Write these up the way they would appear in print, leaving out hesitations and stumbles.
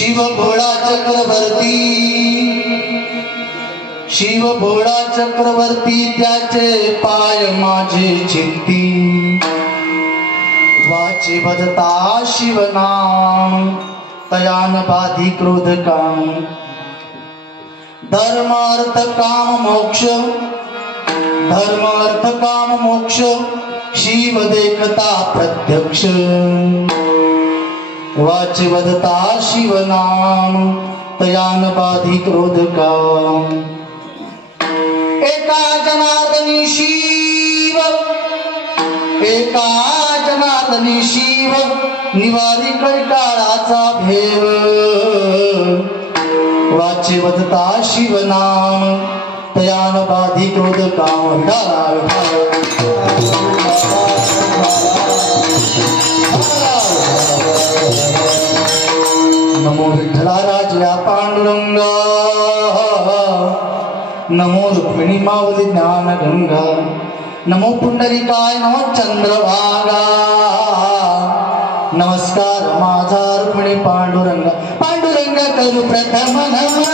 शिव भोळा चक्रवर्ती, शिव भोळा चक्रवर्ती, त्याचे पाय माझे चित्ती, वाचे बदता शिवनाम, तयान बाधी क्रोध काम, धर्म अर्थ काम मोक्ष, धर्म अर्थ काम मोक्ष, शिव देखता प्रत्यक्ष, वाचे बदता शिवनाम, तयान बाधी क्रोध काम, एका जनार्दनी शिव, एका जनार्दनी शिव, निवारी काळाचा भेव, वाचे बदता शिवनाम, तयान बाधी क्रोध काम, नमो विठ्ठला राजा पांडुरंगा, नमो रुक्मिणी मावली ज्ञान गंगा, नमो पुंडलिकाय नमो चंद्रभागा, नमस्कार माझा रुक्मिणी पांडुरंगा, पांडुरंगा करू प्रथम नमन,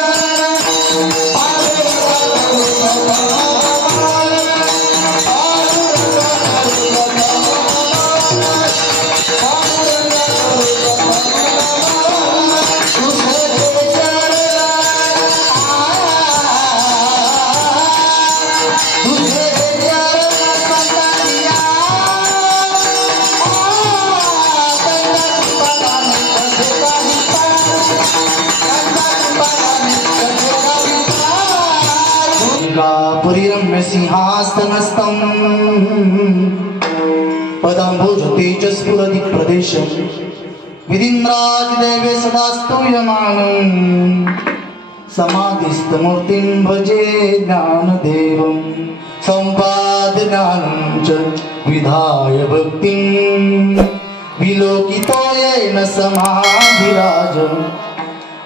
पुरीरम्य सिंहासनस्थं पदाम्बुज तेजस्फुरदि प्रदेशं विधिन्द्रादिदेवे सदा स्तूयमानं समाधिस्थमूर्तिं भजे ज्ञानदेवं सम्पाद्य च विधाय भक्तिं विलोकितो येन समाधिराजं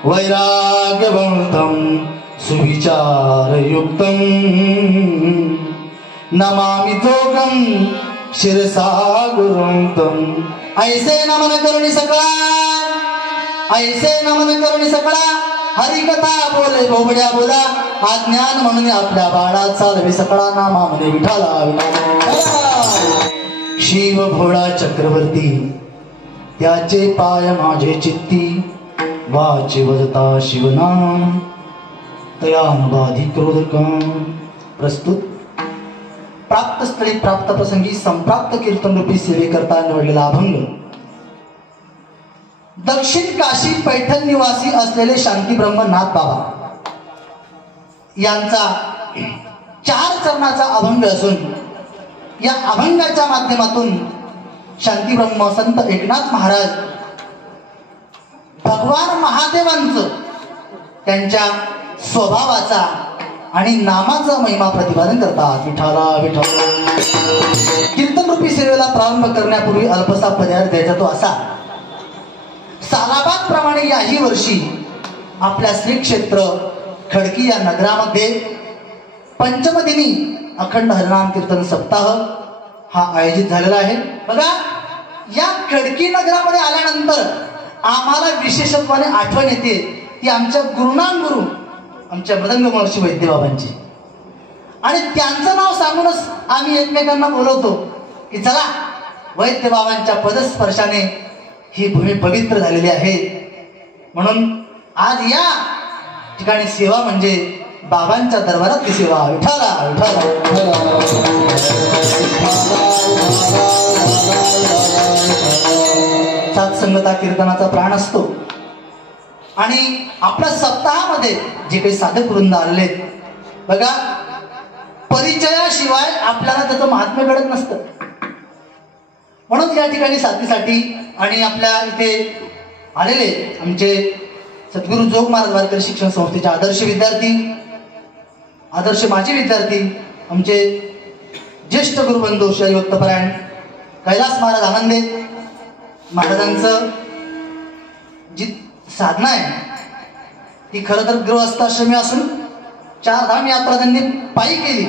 वैराग्यवन्तं सुविचारयुक्तं नमामि जोगं शिरसा गुरुं तम्। ऐसे नमन करुणी सकळा, ऐसे नमन करुणी सकळा, हरिकथा बोले बोबड्या बोला, अज्ञान म्हणून आपल्या बाळात चालवे सकळा, नामा म्हणे विठाला। शिव भोळा चक्रवर्ती, त्याचे पाय माझे चित्ती, वाचे वदता शिवनाम, तयान बाधी क्रोध काम। प्रस्तुत प्राप्त स्थळी प्राप्त प्रसंगी संप्राप्त कीर्तन रूपी सेवे करता निवडलेला अभंग दक्षिण काशी पैठण निवासी असलेले शांती ब्रह्मनाथ बाबा यांचा 4 चरणाचा अभंग असून या अभंगाच्या माध्यमातून शांती ब्रह्म संत एकनाथ महाराज भगवान महादेवांचं त्यांच्या स्वभावाचा आणि नामाचा महिमा प्रतिपादन करतात। विठाला विठ्ठल। कीर्तन रूपी सेवेला प्रारंभ करण्यापूर्वी अल्पसा पर्याय द्यायचा तो असा, सालाबाद प्रमाणे याही वर्षी आपल्या श्री क्षेत्र खडकी या नगरामध्ये पंचमदिनी अखंड हरिनाम कीर्तन सप्ताह हा आयोजित झालेला आहे। बघा, या खडकी नगरामध्ये आल्यानंतर आम्हाला विशेषत्वाने आठवण येते ती आमच्या गुरुनाम गुरु आमच्या मृदंग महर्षी वैद्य बाबांची, आणि त्यांचं नाव सांगूनच आम्ही एकमेकांना बोलवतो की चला वैद्य बाबांच्या पदस्पर्शाने ही भूमी पवित्र झालेली आहे। म्हणून आज या ठिकाणी सेवा म्हणजे बाबांच्या दरबारातली सेवा। विठाला विठाला। सात्संगता कीर्तनाचा प्राण असतो आणि आपल्या सप्ताहामध्ये जे काही साधक वृंद आलेले बघा, परिचयाशिवाय आपल्याला त्याचं महात्म्य कळत नसतं। म्हणून या ठिकाणी साथीसाठी आणि आपल्या इथे आलेले आमचे सद्गुरू जोग महाराज वारकरी शिक्षण संस्थेचे आदर्श विद्यार्थी, आदर्श माजी विद्यार्थी, आमचे ज्येष्ठ गुरुबंधू श्री भक्तपरायण कैलास महाराज आनंदे महाराजांचं जी साधना आहे ती खरं तर गृहस्थाश्रमी असून 4 धाम यात्रा त्यांनी पायी केली।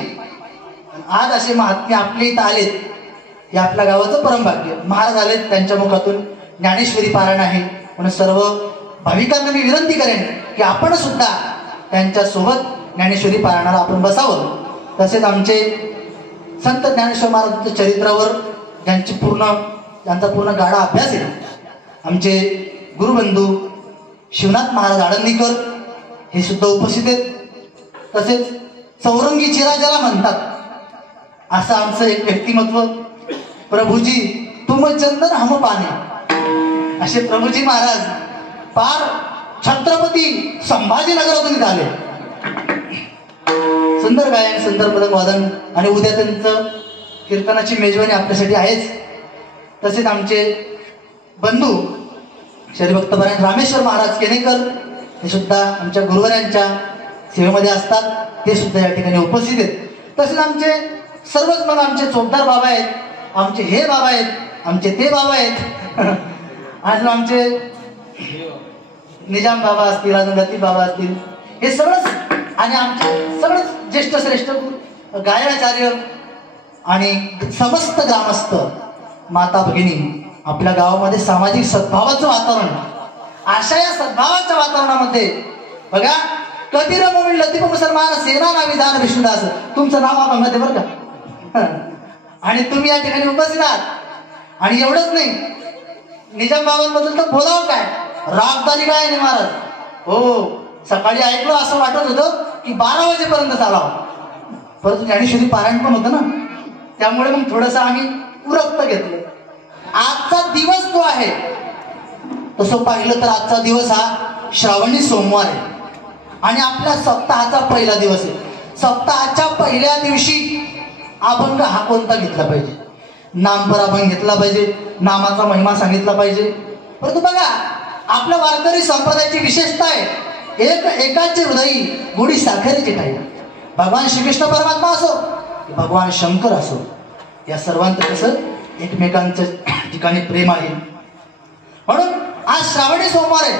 आज असे महात्मे आपले इथं आलेत, हे आपल्या गावाचं परमभाग्य। महाराज आलेत, त्यांच्या मुखातून ज्ञानेश्वरी पारायण आहे, म्हणून सर्व भाविकांना मी विनंती करेन की आपण सुद्धा त्यांच्या सोबत ज्ञानेश्वरी पारायणाला आपण बसावं. तसेच आमचे संत ज्ञानेश्वर महाराजांच्या चरित्रावर ज्यांचा पूर्ण गाढा अभ्यास आहे, आमचे गुरुबंधू शिवनाथ महाराज आळंदीकर हे सुद्धा उपस्थित आहेत. तसेच चौरंगी चिरा ज्याला म्हणतात असं आमचं एक व्यक्तिमत्व, प्रभूजी तुम चंदन हम पाने, असे प्रभूजी महाराज पार छत्रपती संभाजीनगरातून झाले. सुंदर गायन, सुंदर पदक वादन, आणि उद्या त्यांचं कीर्तनाची मेजवानी आपल्यासाठी आहेच. तसेच आमचे बंधू शरीभक्तपरायण रामेश्वर महाराज केनेकर हे सुद्धा आमच्या गुरुवारांच्या सेवेमध्ये असतात, ते सुद्धा या ठिकाणी उपस्थित आहेत. तसेच आमचे सर्वच मग आमचे चोपदार बाबा आहेत, आमचे हे बाबा आहेत, आमचे ते बाबा आहेत, अजून आमचे निजाम बाबा असतील, अजून लतीफ बाबा असतील, हे सगळंच, आणि आमचे सगळंच ज्येष्ठ श्रेष्ठ गायनाचार्य आणि समस्त ग्रामस्थ माता भगिनी. आपल्या गावामध्ये सामाजिक सद्भावाचं वातावरण, अशा या सद्भावाच्या वातावरणामध्ये बघा, कबीर मोमीन लतीफ मुसलमान सेना ना विधान विष्णुदास, तुमचं नाव आम्हाला बरं का, आणि तुम्ही या ठिकाणी उपस्थित आहात. आणि एवढंच नाही, निजाम बाबांबद्दल तर बोलावं काय, रागदारी काय नाही महाराज. हो, सकाळी ऐकलं असं वाटत होतं की 12 वाजेपर्यंत चालावं, परंतु ज्ञानेश्वरी पारायण पण होतं ना, त्यामुळे मग थोडंसं आम्ही उरकत घेतलं. आजचा दिवस जो आहे, तसं पाहिलं तर आजचा दिवस हा श्रावणी सोमवार आहे आणि आपल्या सप्ताहाचा पहिला दिवस आहे. सप्ताहाच्या पहिल्या दिवशी अभंग हा कोणता घेतला पाहिजे? नामपर अभंग घेतला पाहिजे, नामाचा महिमा सांगितला पाहिजे. परंतु बघा, आपल्या वारकरी संप्रदायाची विशेषता आहे, एकाचे हृदयी गुढी साखरेची काही. भगवान श्रीकृष्ण परमात्मा असो, भगवान शंकर असो, या सर्वांचं कसं एकमेकांच्या ठिकाणी प्रेम आहे. म्हणून आज श्रावणी सोमवार आहे,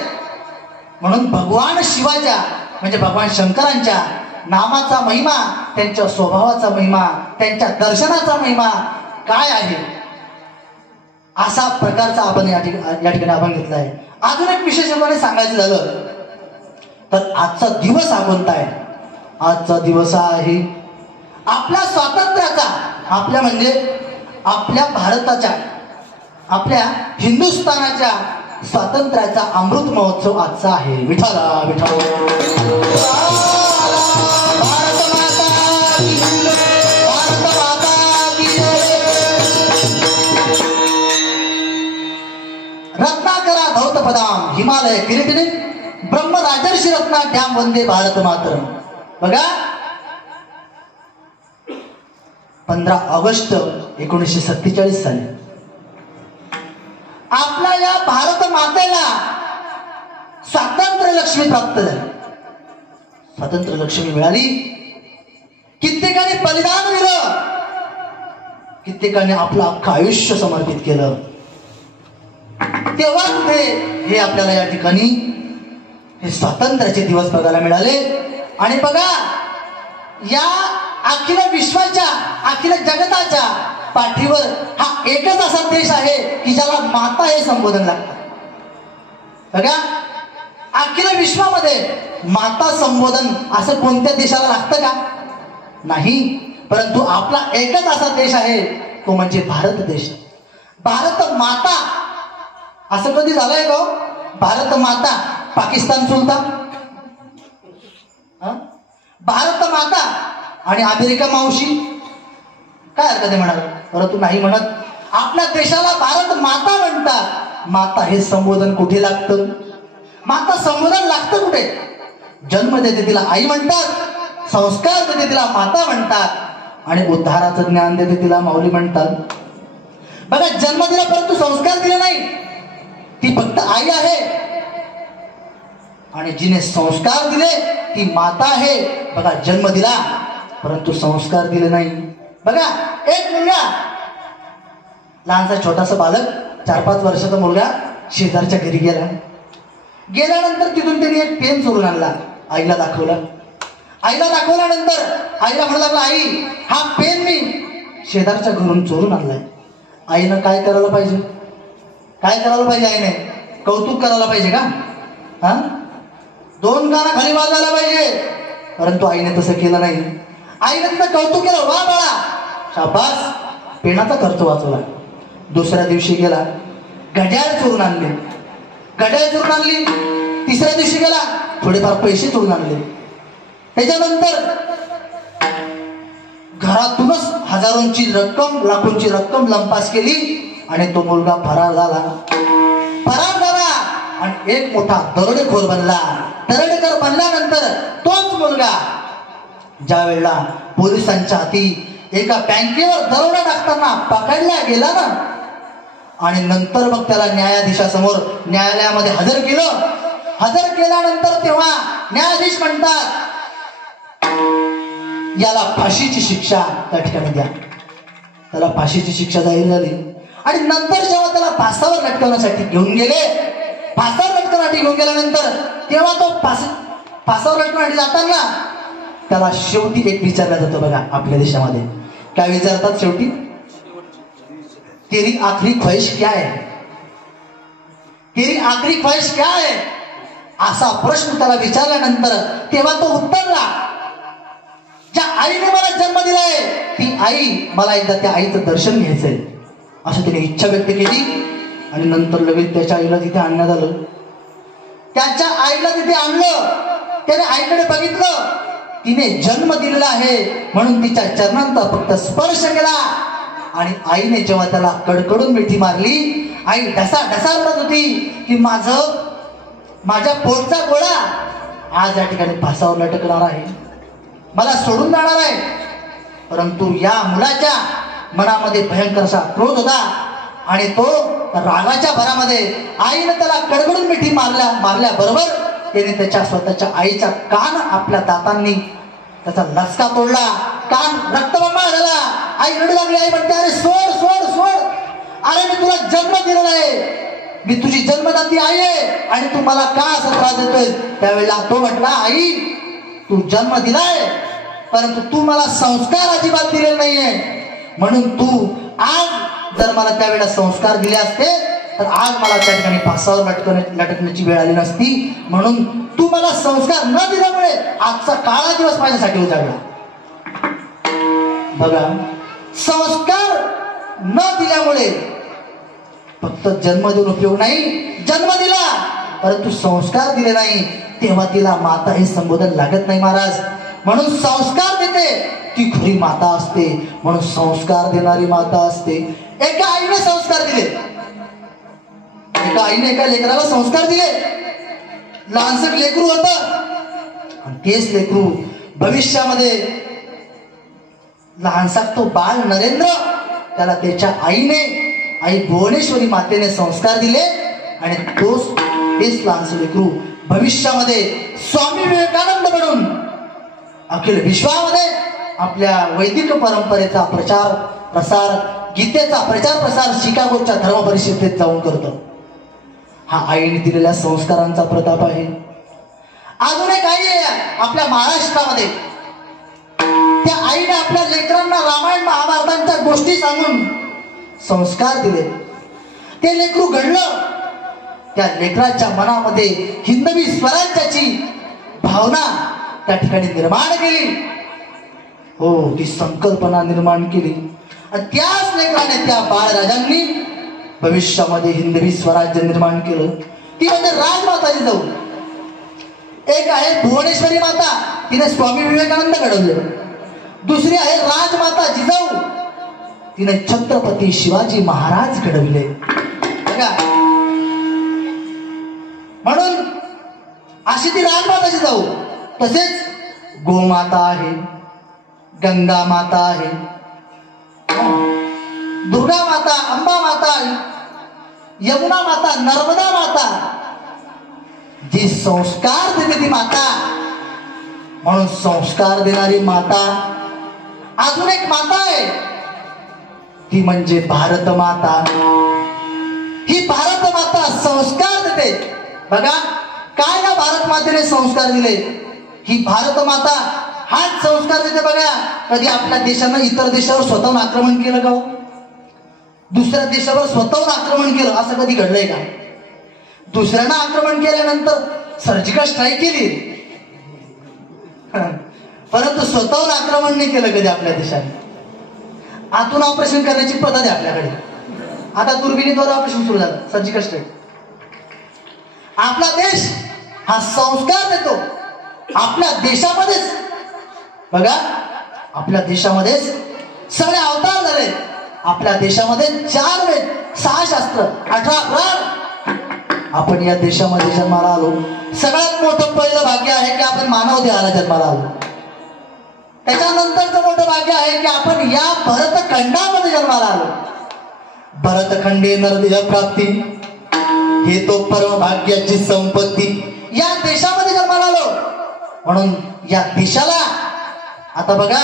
म्हणून भगवान शिवाच्या म्हणजे भगवान शंकरांच्या नामाचा महिमा, त्यांच्या स्वभावाचा महिमा, त्यांच्या दर्शनाचा महिमा काय आहे, असा प्रकारचा आपण या ठिकाणी आपण घेतला आहे. अजून एक विशेषपणे सांगायचं झालं तर आजचा दिवस हा कोणता आहे? आजचा दिवस आहे आपल्या स्वातंत्र्याचा, आपल्या म्हणजे आपल्या भारताच्या, आपल्या हिंदुस्थानाच्या स्वातंत्र्याचा अमृत महोत्सव आजचा आहे. विठाला विठाला, भारत माता की जय, भारत माता की जय. रत्नाकरा धौत पदाम हिमालय किरीटिनी ब्रह्म राजर्षी रत्नाढ्याम वंदे भारत मातरम. बघा, 15 ऑगस्ट 1947 साली आपल्या या भारत मातेला स्वातंत्र्य लक्ष्मी प्राप्त झाली. स्वातंत्र्य लक्ष्मी मिळाली, कित्येकाने बलिदान दिलं, कित्येकाने आपलं अख्खं आयुष्य समर्पित केलं. तेव्हा कुठे हे आपल्याला या ठिकाणी हे स्वातंत्र्याचे दिवस बघायला मिळाले. आणि बघा, या अखिल विश्वाच्या, अखिल जगताच्या पाठीवर हा एकच असा देश आहे की ज्याला माता हे संबोधन लागतं. बघा, अखिल विश्वामध्ये माता संबोधन असं कोणत्या देशाला लागतं का? नाही. परंतु आपला एकच असा देश आहे, तो म्हणजे भारत देश. भारत माता असं कधी झालंय का? भारत माता पाकिस्तान सुलतान, भारत माता आणि अमेरिका मावशी, काय हरकत आहे म्हणाल? परंतु नाही म्हणत. आपल्या देशाला भारत माता म्हणतात. माता हे संबोधन कुठे लागतं? माता संबोधन लागतं कुठे? जन्म देते तिला आई म्हणतात, संस्कार देते तिला माता म्हणतात, आणि उद्धाराचं ज्ञान देते तिला माऊली म्हणतात. बघा, जन्म दिला परंतु संस्कार दिले नाही, ती फक्त आई आहे. आणि जिने संस्कार दिले ती माता आहे. बघा, जन्म दिला परंतु संस्कार दिले नाही. बघा, एक मुलगा, लहानसा छोटासा बालक, 4-5 वर्षाचा मुलगा शेजारच्या घरी गेला. गेल्यानंतर तिथून त्यांनी एक पेन चोरून आणला, आईला दाखवला. आईला दाखवल्यानंतर आईला म्हणू लागला, आई हा पेन मी शेजारच्या घरून चोरून आणलाय. आईनं काय करायला पाहिजे? काय करायला पाहिजे? आईने कौतुक करायला पाहिजे का? हा, 2 गाणं खाली वाजायला पाहिजे. परंतु आईने तसं केलं नाही. आईने तिथं कौतुक केलं, वा बाळा शाबास, पेनाचा खर्च वाचवला. दुसऱ्या दिवशी गेला, घड्याळ चोरून आणले. घड्याळ चोरून आणली. तिसऱ्या दिवशी गेला, थोडेफार पैसे चोरून आणले. त्याच्यानंतर घरातूनच हजारोंची रक्कम, लाखोंची रक्कम लंपास केली आणि तो मुलगा फरार झाला. आणि एक मोठा दरोडेखोर बनला. दरोडेखोर बनल्यानंतर तोच मुलगा ज्या वेळेला पोलिसांच्या हाती एका बँकेवर दरोडा टाकताना पकडला गेला ना, आणि नंतर मग त्याला न्यायाधीशासमोर न्यायालयामध्ये हजर केलं. हजर केल्यानंतर तेव्हा न्यायाधीश म्हणतात, याला फाशीची शिक्षा त्या ठिकाणी द्या. त्याला फाशीची शिक्षा जाहीर झाली. आणि नंतर जेव्हा त्याला फासावर लटकवण्यासाठी घेऊन गेले, फासावर लटकवण्यासाठी घेऊन गेल्यानंतर तेव्हा तो फासावर लटकवण्यासाठी जाताना त्याला शेवटी एक विचारलं जातं बघा. आपल्या देशामध्ये काय विचारतात शेवटी? तेरी आखरी ख्वाहिश क्या है? तेरी आखरी ख्वाहिश क्या है, असा प्रश्न त्याला विचारल्यानंतर तेव्हा तो उत्तरला, ज्या आईने मला जन्म दिलाय ती आई, मला एकदा त्या आईचं दर्शन घ्यायचंय, असं त्याने इच्छा व्यक्त केली. आणि नंतर लगेच त्याच्या आईला तिथे आणण्यात आलं. त्याच्या आईला तिथे आणलं. त्याने आईकडे बघितलं. तिने जन्म दिलेला आहे म्हणून तिच्या चरणांचा फक्त स्पर्श केला. आणि आईने जेव्हा त्याला कडकडून मिठी मारली, आई ढसा ढसा रडत होती की माझ्या पोटचा गोळा आज या ठिकाणी फासावर लटकणार आहे, मला सोडून जाणार आहे. परंतु या मुलाच्या मनामध्ये भयंकर असा क्रोध होता आणि तो रागाच्या भरामध्ये आईने त्याला कडकडून मिठी मारल्याबरोबर त्याने त्याच्या स्वतःच्या आईचा कान आपल्या दातांनी त्याचा लचका तोडला. कान रक्तबंबाळ झाला. आई रडू लागली. आई म्हणते, अरे सोड सोड सोड, अरे मी तुला जन्म दिलेला आहे, मी तुझी जन्मदाती आई आहे आणि तू मला का असा त्रास देतोय? त्यावेळेला तो म्हटला, आई तू जन्म दिलाय परंतु तू मला संस्कार अजिबात दिलेले नाहीये. म्हणून तू आज जर मला त्यावेळेला संस्कार दिले असते तर आज मला त्या ठिकाणी फासावर लटकण्याची वेळ आली नसती. म्हणून तू मला संस्कार न दिल्यामुळे आजचा काळा दिवस माझ्यासाठी उजाडला. बघा, संस्कार न दिल्यामुळे फक्त जन्म देऊन उपयोग नाही. जन्म दिला परंतु संस्कार दिले नाही तेव्हा तिला माता हे संबोधन लागत नाही महाराज. म्हणून संस्कार देते ती खरी माता असते. म्हणून संस्कार देणारी माता असते. एका आईने संस्कार दिले. एका आईने एका लेकराला संस्कार दिले. लहानसं लेकरू होतं आणि तेच लेकरू भविष्यामध्ये लहानसा तो बाळ नरेंद्र, त्याला त्याच्या आईने, आई भुवनेश्वरी मातेने संस्कार दिले आणि तेच लहानसं लेकरू भविष्यामध्ये स्वामी विवेकानंद बनून अखिल विश्वामध्ये आपल्या वैदिक परंपरेचा प्रचार प्रसार, गीतेचा प्रचार प्रसार शिकागोच्या धर्म परिषदेत जाऊन करतो. हा आईने दिलेल्या संस्कारांचा प्रताप आहे. अजून एक आई आहे आपल्या महाराष्ट्रामध्ये. त्या आईने आपल्या लेकरांना रामायण महाभारतांच्या गोष्टी सांगून संस्कार दिले. ते लेकरू घडलं. त्या लेकराच्या मनामध्ये हिंदवी स्वराज्याची भावना त्या ठिकाणी निर्माण केली. हो, ती संकल्पना निर्माण केली आणि त्याच लेकराने, त्या बाळराजांनी भविष्यामध्ये हिंदवी स्वराज्य निर्माण केलं. ती म्हणजे राजमाता जिजाऊ. एक आहे भुवनेश्वरी माता, तिने स्वामी विवेकानंद घडवले. दुसरी आहे राजमाता जिजाऊ, तिने छत्रपती शिवाजी महाराज घडविले. बघा, म्हणून अशी ती राजमाता जिजाऊ. तसेच गोमाता आहे, गंगा माता आहे, दुर्गा माता, अंबा माता, यमुना माता, नर्मदा माता, जी संस्कार देते ती माता. म्हणून संस्कार देणारी माता. अजून एक माता आहे, ती म्हणजे भारत माता. ही भारत माता संस्कार देते. बघा काय ना भारत मातेने संस्कार दिले. ही भारत माता हाच संस्कार देते. बघा, कधी आपल्या देशानं इतर देशावर स्वतःहून आक्रमण केलं का? दुसऱ्या देशावर स्वतःहून आक्रमण केलं असं कधी घडलंय का? दुसऱ्यांना आक्रमण केल्यानंतर सर्जिकल स्ट्राईक केली, परंतु स्वतःहून आक्रमण नाही केलं कधी आपल्या देशाने. आतून ऑपरेशन करण्याची पद्धत आहे आपल्याकडे. आता दुर्बिणीद्वारे ऑपरेशन सुरू झालं, सर्जिकल स्ट्राईक. आपला देश हा संस्कार देतो. आपल्या देशामध्येच बघा, आपल्या देशामध्येच सगळे अवतार झाले. आपल्या देशामध्ये 4 वेद, 6 शास्त्र, 18 पुराण. आपण या देशामध्ये जन्माला आलो. सगळ्यात मोठं पहिलं भाग्य आहे की आपण मानव देहाला जन्माला आलो. त्याच्यानंतरचं मोठं भाग्य आहे की आपण या भरतखंडामध्ये जन्माला आलो. भरतखंडे नरदेह प्राप्ती, हे तो परम भाग्याची संपत्ती. या देशामध्ये जन्माला आलो म्हणून या देशाला आता बघा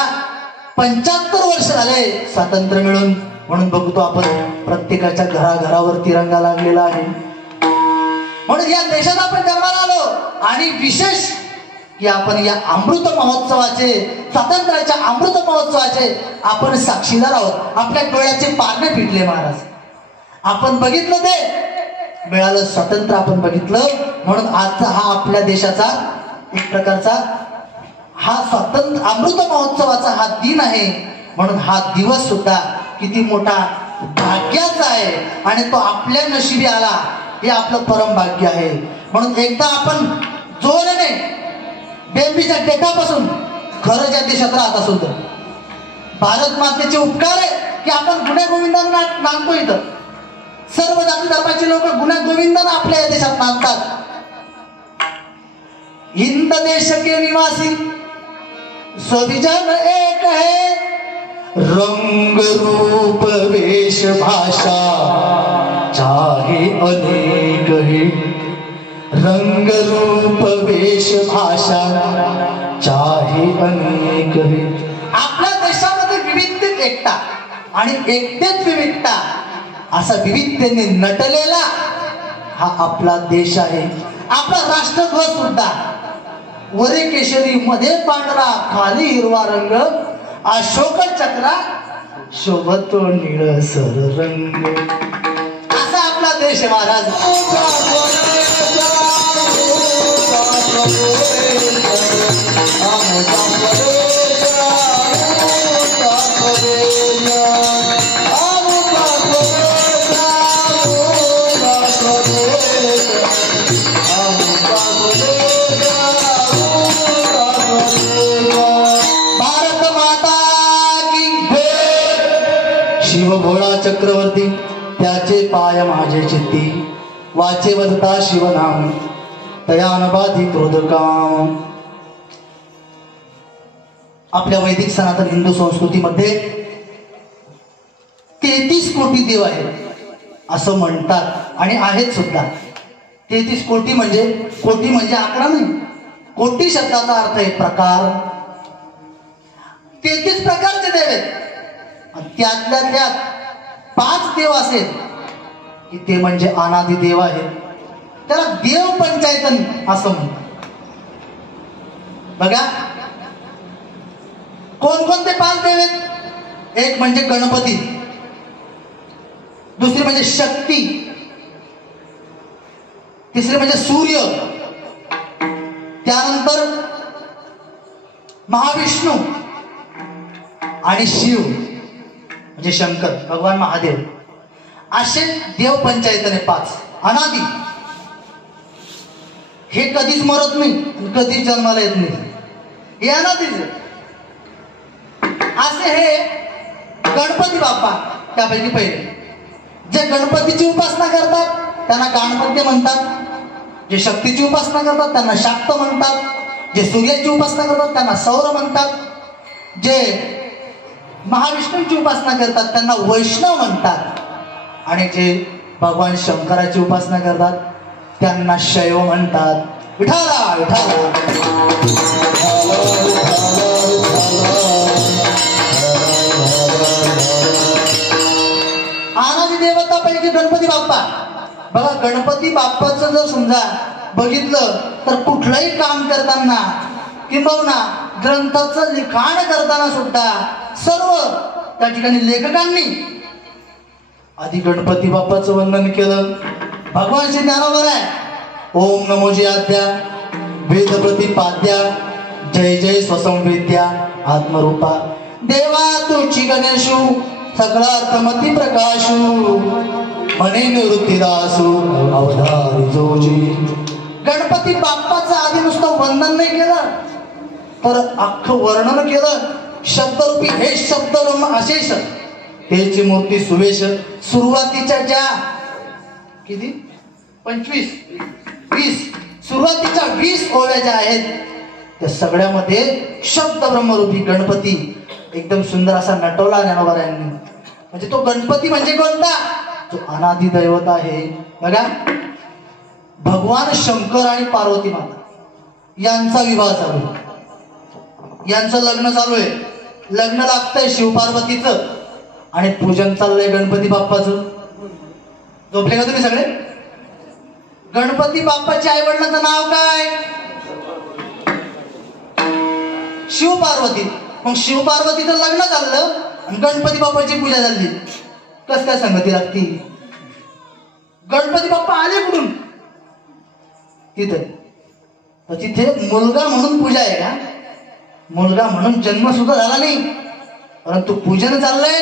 75 वर्ष झाले स्वातंत्र्य मिळून. म्हणून बघतो आपण प्रत्येकाच्या घराघरावर तिरंगा लागलेला आहे. म्हणून या देशात आपण जन्माला आलो. आणि विशेष की आपण या अमृत महोत्सवाचे, स्वातंत्र्याच्या अमृत महोत्सवाचे आपण साक्षीदार आहोत. आपल्या डोळ्याचे पारणे फिटले महाराज. आपण बघितलं ते मिळालं स्वातंत्र्य, आपण बघितलं. म्हणून आजचा हा आपल्या देशाचा एक प्रकारचा हा स्वातंत्र्य अमृत महोत्सवाचा हा दिन आहे. म्हणून हा दिवस सुद्धा किती मोठा भाग्याचा आहे आणि तो आपल्या नशिबी आला, हे आपलं परम भाग्य आहे. म्हणून एकदा आपण जोराने बेंबीच्या टेकापासून खरं ज्या देशात राहत असो तर भारत मातेचे उपकार आहे की आपण गुण्या गोविंदांना नांदतो. इथं सर्व जाती धर्माचे लोक गुण्या गोविंदांना आपल्या या देशात नांदतात. हिंद देश के निवासी सविजन एक है, रंग रूप वेश भाषा चाहे अनेक है. रंग रूप वेश भाषा चाहे अनेक है. आपल्या देशामध्ये विविधतेत एकता आणि एकतेत विविधता असा विविधतेने नटलेला हा आपला देश आहे. आपला राष्ट्रध्वज सुद्धा वरी केशरी मध्ये पांढरा खाली हिरवा रंग, अशोक चक्रा शोभतो निळ सर रंग. असा आपला देश आहे महाराज. भोळा चक्रवर्ती त्याचे पाय माझे चित्ती, वाचे वदता शिवनाम तयानबाधित काम. आपल्या वैदिक सनातन हिंदू संस्कृतीमध्ये 33 कोटी देव आहेत असं म्हणतात आणि आहेत सुद्धा. 33 कोटी म्हणजे, कोटी म्हणजे आकडा नाही, कोटी शब्दाचा अर्थ आहे प्रकार. 33 प्रकारचे देव आहेत. त्यातल्या त्यात 5 देव असेल की ते म्हणजे अनादि देव आहेत. त्याला देव पंचायतन असं म्हणतात. बघा कोणकोणते 5 देव आहेत. एक म्हणजे गणपती, दुसरी म्हणजे शक्ती, तिसरे म्हणजे सूर्य, त्यानंतर महाविष्णू आणि शिव म्हणजे शंकर भगवान महादेव. असे देव पंचायतने 5 अनादि. हे कधीच मरत नाही, कधीच जन्माला येत नाही, हे अनादीच. असे हे गणपती बाप्पा त्यापैकी पहिले. जे गणपतीची उपासना करतात त्यांना गणपत्य म्हणतात. जे शक्तीची उपासना करतात त्यांना शाक्त म्हणतात. जे सूर्याची उपासना करतात त्यांना सौर म्हणतात. जे महाविष्णूंची उपासना करतात त्यांना वैष्णव म्हणतात. आणि जे भगवान शंकराची उपासना करतात त्यांना शैव म्हणतात. विठाला विठाला. अनादि देवतापैकी गणपती बाप्पा. बघा गणपती बाप्पाचं जर समजा बघितलं तर कुठलंही काम करताना किंबहुना ग्रंथाचं लिखाण करताना सुद्धा सर्व त्या ठिकाणी लेखकांनी आधी गणपती बाप्पाचं वंदन केलं. भगवान श्री ज्ञानोबर आहे ओम नमो आद्या वेद प्रतिपाद्या जय जय स्वसंवेद्या आत्मरूपा देवा तुझी गणेशू सकलार्थमती प्रकाशू मने निवृत्तीदासू अवधारी जोजी. गणपती बाप्पाचं आधी नुसतं वंदन नाही केलं तर अख्खं वर्णन केलं. शब्दरूपी हे शब्द अशेष त्याची मूर्ती सुवेश. सुरुवातीच्या ज्या किती 25 20 सुरुवातीच्या 20 ओव्या ज्या आहेत त्या सगळ्यामध्ये शब्द ब्रह्मरूपी गणपती एकदम सुंदर असा नटवला ज्ञानोबारायांनी. म्हणजे तो गणपती म्हणजे कोणता? जो अनादि दैवत आहे. बघा भगवान शंकर आणि पार्वती माता यांचा विवाह चालू आहे. यांचं लग्न चालू आहे. लग्न लागतंय शिवपार्वतीचं आणि पूजन चाललंय गणपती बाप्पाचं. झोपले का तुम्ही सगळे? गणपती बाप्पाच्या आई वडिलांचं नाव काय? शिवपार्वती. मग शिवपार्वतीचं लग्न चाललं आणि गणपती बाप्पाची पूजा झाली. कस काय संगती लागती? गणपती बाप्पा आले कुठून? तिथे तिथे मुलगा म्हणून पूजा आहे का? मुलगा म्हणून जन्म सुद्धा झाला नाही, परंतु पूजन चाललंय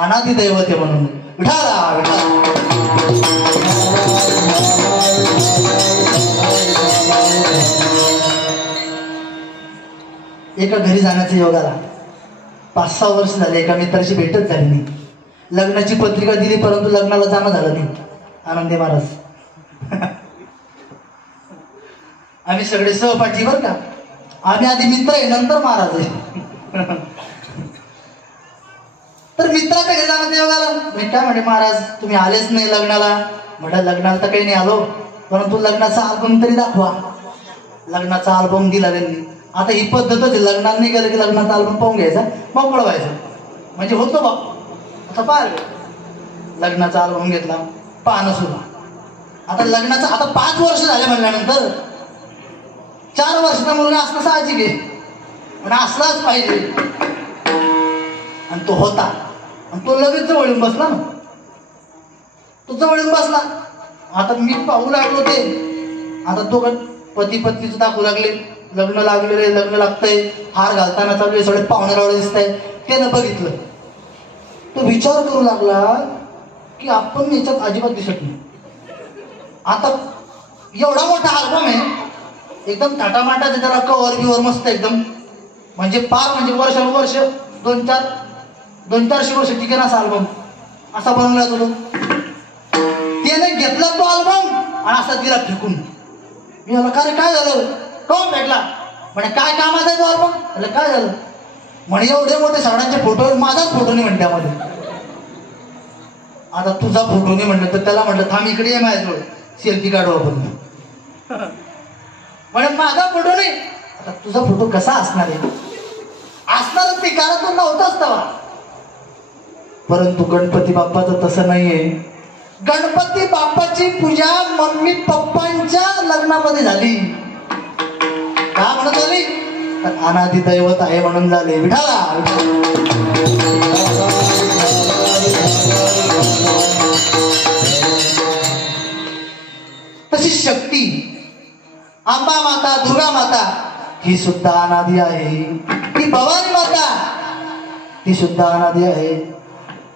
अनादि दैवत आहे म्हणून. विठाला एका घरी जाण्याचा योग आला. 5-6 वर्ष झाले एका मित्राची भेटच झाली नाही. लग्नाची पत्रिका दिली परंतु लग्नाला जाणं झालं नाही. आनंदी महाराज आम्ही सगळे सहपाठी बर का. आम्ही आधी मित्र आहे नंतर महाराज आहे. तर मित्राच्या घरी जाण्याचा योग आला. मी काय म्हणे महाराज तुम्ही आलेच नाही लग्नाला. म्हटलं लग्नाला तर काही नाही आलो, परंतु लग्नाचा अल्बम तरी दाखवा. लग्नाचा अल्बम दिला त्यांनी. आता ही पद्धतच आहे, लग्नाला नाही गेलं की लग्नाचा अल्बम पाहून घ्यायचा मग पळवायचं म्हणजे होतो बा. आता पाहिलं लग्नाचा अल्बम घेतला, पाहणं सुरू. आता लग्नाचा आता 5 वर्ष झाले म्हणल्यानंतर 4 वर्षाचा मुलगा असणं साहजिक आहे पण असलाच पाहिजे. आणि तो होता आणि तो लगेच जवळ येऊन बसला ना. तो जवळ येऊन बसला. आता मी पाहू लागलो ते. आता तो पती पत्नीचं दाखवू लागले. लग्न लागलेलं, लग्न लागतंय, हार घालताना चालू आहे, सगळे पाहुणे रावळे दिसत आहे. त्यानं बघितलं. तो विचार करू लागला की आपण याच्यात अजिबात दिसत नाही. आता एवढा मोठा अल्बम आहे, एकदम थाटामाटा त्याला कवर बिवर मस्त एकदम, म्हणजे पार म्हणजे वर्ष 2-400 वर्ष टिकेन असा अल्बम असा बनवला जातो. त्याने घेतला तो अल्बम आणि असा दिला फेकून. मी म्हणलं का रे काय झालं? कोण भेटला? म्हणे काय कामाचा आहे तो अल्बम? म्हटलं काय झालं? म्हणे एवढे मोठे सगळ्यांचे फोटो, माझाच फोटो नाही म्हणे त्यामध्ये. आता तुझा फोटो नाही म्हटलं तर त्याला म्हटलं थांब इकडे ये माझ्याजवळ सेल्फी काढू आपण. म्हणे माझा फोटो नाही. आता तुझा फोटो कसा असणार आहे? असणारच ते, कारण तो नव्हताच तेव्हा. परंतु गणपती बाप्पाचं तसं नाहीये. गणपती बाप्पाची पूजा मम्मी पप्पांच्या लग्नामध्ये झाली. का म्हणून झाली? तर अनादि दैवत आहे म्हणून झाले. विठाला तशी शक्ती अंबा माता, दुर्गा माता ही सुद्धा अनादि आहे. ही भवानी माता ही सुद्धा अनादि आहे.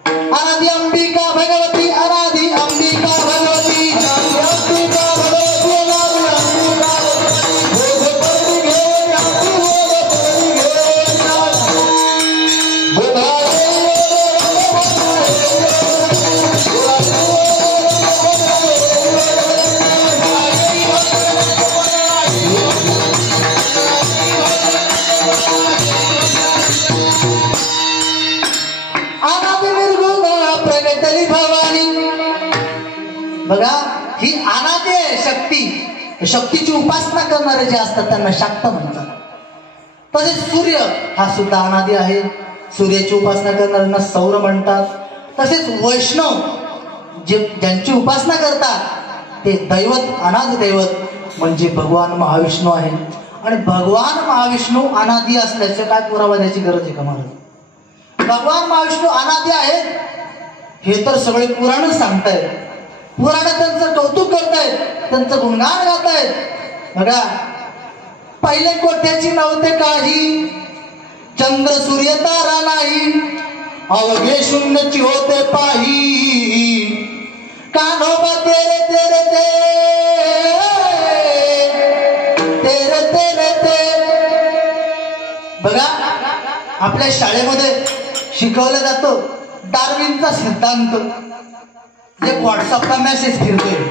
अनादि अंबिका भगवती, अनादि अंबिका भगवती, अंबिका भगवती, बघा ही अनादि शक्ती. शक्तीची उपासना करणारे जे असतात त्यांना शाक्त म्हणतात. तसेच सूर्य हा सुद्धा अनादि आहे. सूर्याची उपासना करणाऱ्यांना सौर म्हणतात. तसेच वैष्णव जे ज्यांची उपासना करतात ते दैवत, अनादि दैवत म्हणजे भगवान महाविष्णू आहे. आणि भगवान महाविष्णू अनादि असल्याचं काय पुरावा द्यायची गरज आहे का मला? भगवान महाविष्णू अनादि आहेत हे तर सगळे पुराणच सांगतायत. पुराणात त्यांचं कौतुक करतायत, त्यांचं गुणगान गातायत. बघा, पहिले कोठ्याची नव्हते काही, चंद्र सूर्य तारा नाही, अवघे शून्यची होते पाही, कान्होबा तेरे तेरे ते तेरे तेरे ते. बघा, आपल्या शाळेमध्ये शिकवलं जातो डार्विनचा सिद्धांत. एक व्हॉट्सअपला मेसेज फिरतोय,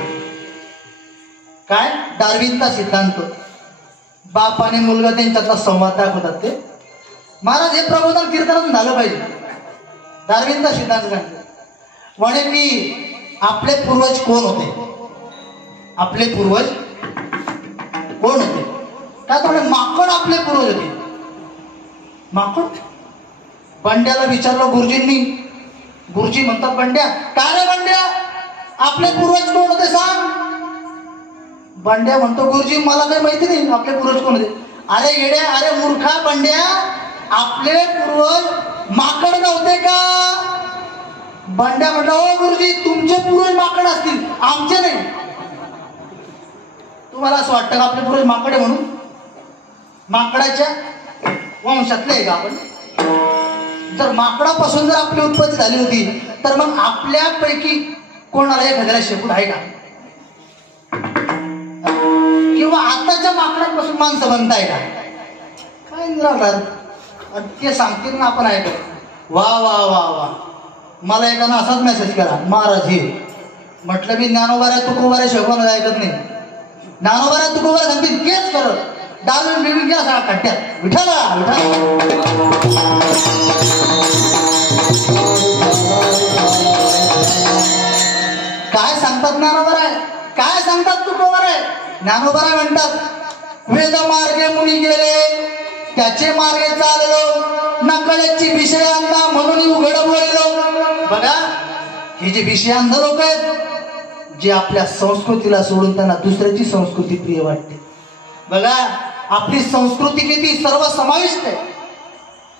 काय डार्विनचा सिद्धांत. बाप आणि मुलगा त्यांच्यातला संवाद दाखवतात ते. महाराज हे प्रबोधन कीर्तनातून झालं पाहिजे. डार्विनचा सिद्धांत सांगतो म्हणे की आपले पूर्वज कोण होते, आपले पूर्वज कोण होते. काय म्हणे माकड आपले पूर्वज होते. माकड. बंड्याला विचारलं गुरुजींनी. गुरुजी म्हणतात बंड्या, काय रे बंड्या, आपले पूर्वज कोण होते सांग. बंड्या म्हणतो गुरुजी मला काही माहिती नाही आपले पूर्वज कोण होते. अरे येड्या, अरे मूर्खा बंड्या, आपले पूर्वज माकड नव्हते का. बंड्या म्हटलं हो गुरुजी तुमचे पूर्वज माकड असतील, आमचे नाही. तुम्हाला असं वाटतं का आपले पूर्वज माकड आहे म्हणून. माकडाच्या वंशातले आहे का आपण. जर माकडापासून जर आपली उत्पत्ती झाली होती तर मग आपल्यापैकी कोणाला एखाद्याला शेपूट आहे का. किंवा आताच्या माकडापासून माणसं बनताय का. काय निराधार ते सांगतील ना आपण ऐकत. वा वा वा वा. मला एकानं असाच मेसेज करा, महाराज हे म्हटलं मी ज्ञानोबाऱ्या तुकोबाऱ्या शिकवून ऐकत नाही. ज्ञानोबाऱ्या तुकोबाऱ्या सांगतील तेच करत. डाळून बिळून घ्या सगळा खड्ड्यात. विठाला विठाला. काय सांगतात ज्ञानोबाराय, काय सांगतात तुकोबाराय. ज्ञानोबाराय म्हणतात वेद मार्गे मुनी गेले, त्याचे मार्गे चाललो, नकळ्याची विषयांना म्हणून उघड बोललो. बघा, हे जे विषयांध लोक आहेत, जे आपल्या संस्कृतीला सोडून त्यांना दुसऱ्याची संस्कृती प्रिय वाटते. बघा, आपली संस्कृती किती सर्वसमाविष्ट आहे,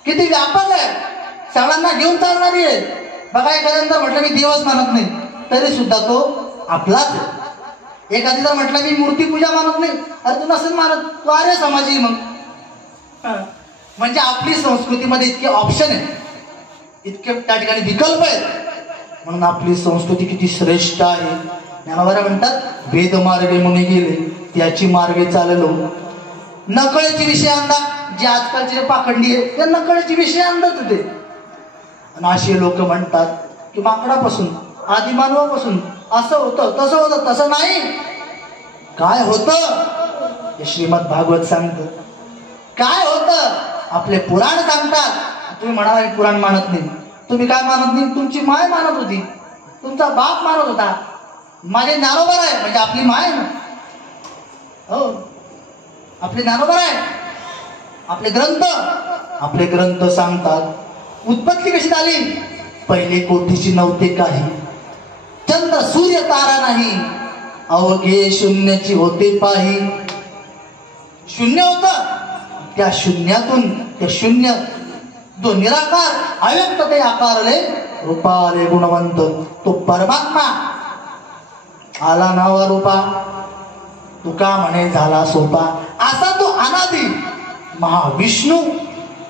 किती व्यापक आहे, सगळ्यांना घेऊन चालणारी आहे. बघा, एखाद्यानंतर म्हटलं मी देवच मानत नाही तरी सुद्धा तो आपलाच आहे. एखादी जर म्हटलं मी मूर्ती पूजा मानत नाही, अरे तू नसेल मानत, तू आर्य समाजी. मग म्हणजे आपली संस्कृतीमध्ये इतके ऑप्शन आहेत, इतके त्या ठिकाणी विकल्प आहेत, म्हणून आपली संस्कृती किती श्रेष्ठ आहे. ज्ञानोबा म्हणतात वेद मार्गे मुनी गेले, त्याची मार्गे चाललो, नकळेची विषय अंदा. जे आजकालचे जे पाखंडी आहे ते नकळेची विषय आणत होते. आणि असे लोक म्हणतात की माकडापासून आदिमानवापासून असं होतं तसं होतं. तसं नाही. काय होतं हे श्रीमद भागवत सांगतं. काय होतं आपले पुराण सांगतात. तुम्ही म्हणाला पुराण मानत नाही. तुम्ही काय मानत नाही, तुमची माय मानत होती, तुमचा बाप मानत होता. माझे ज्ञानोबा आहे म्हणजे आपली माय ना. हो, आपले ज्ञानोबा आहे. आपले ग्रंथ सांगतात उत्पत्ती कशी झाली. पहिले कोटीची नव्हते काही, चंद्र सूर्य तारा नाही, अवघे शून्याची होते पाही. शून्य होत, त्या शून्यातून ते शून्य जो निराकार अव्यक्त ते आकारले रूपाले गुणवंत तो परमात्मा आला नावा रूपा, तुका म्हणे झाला सोपा. असा तो अनादी महाविष्णू,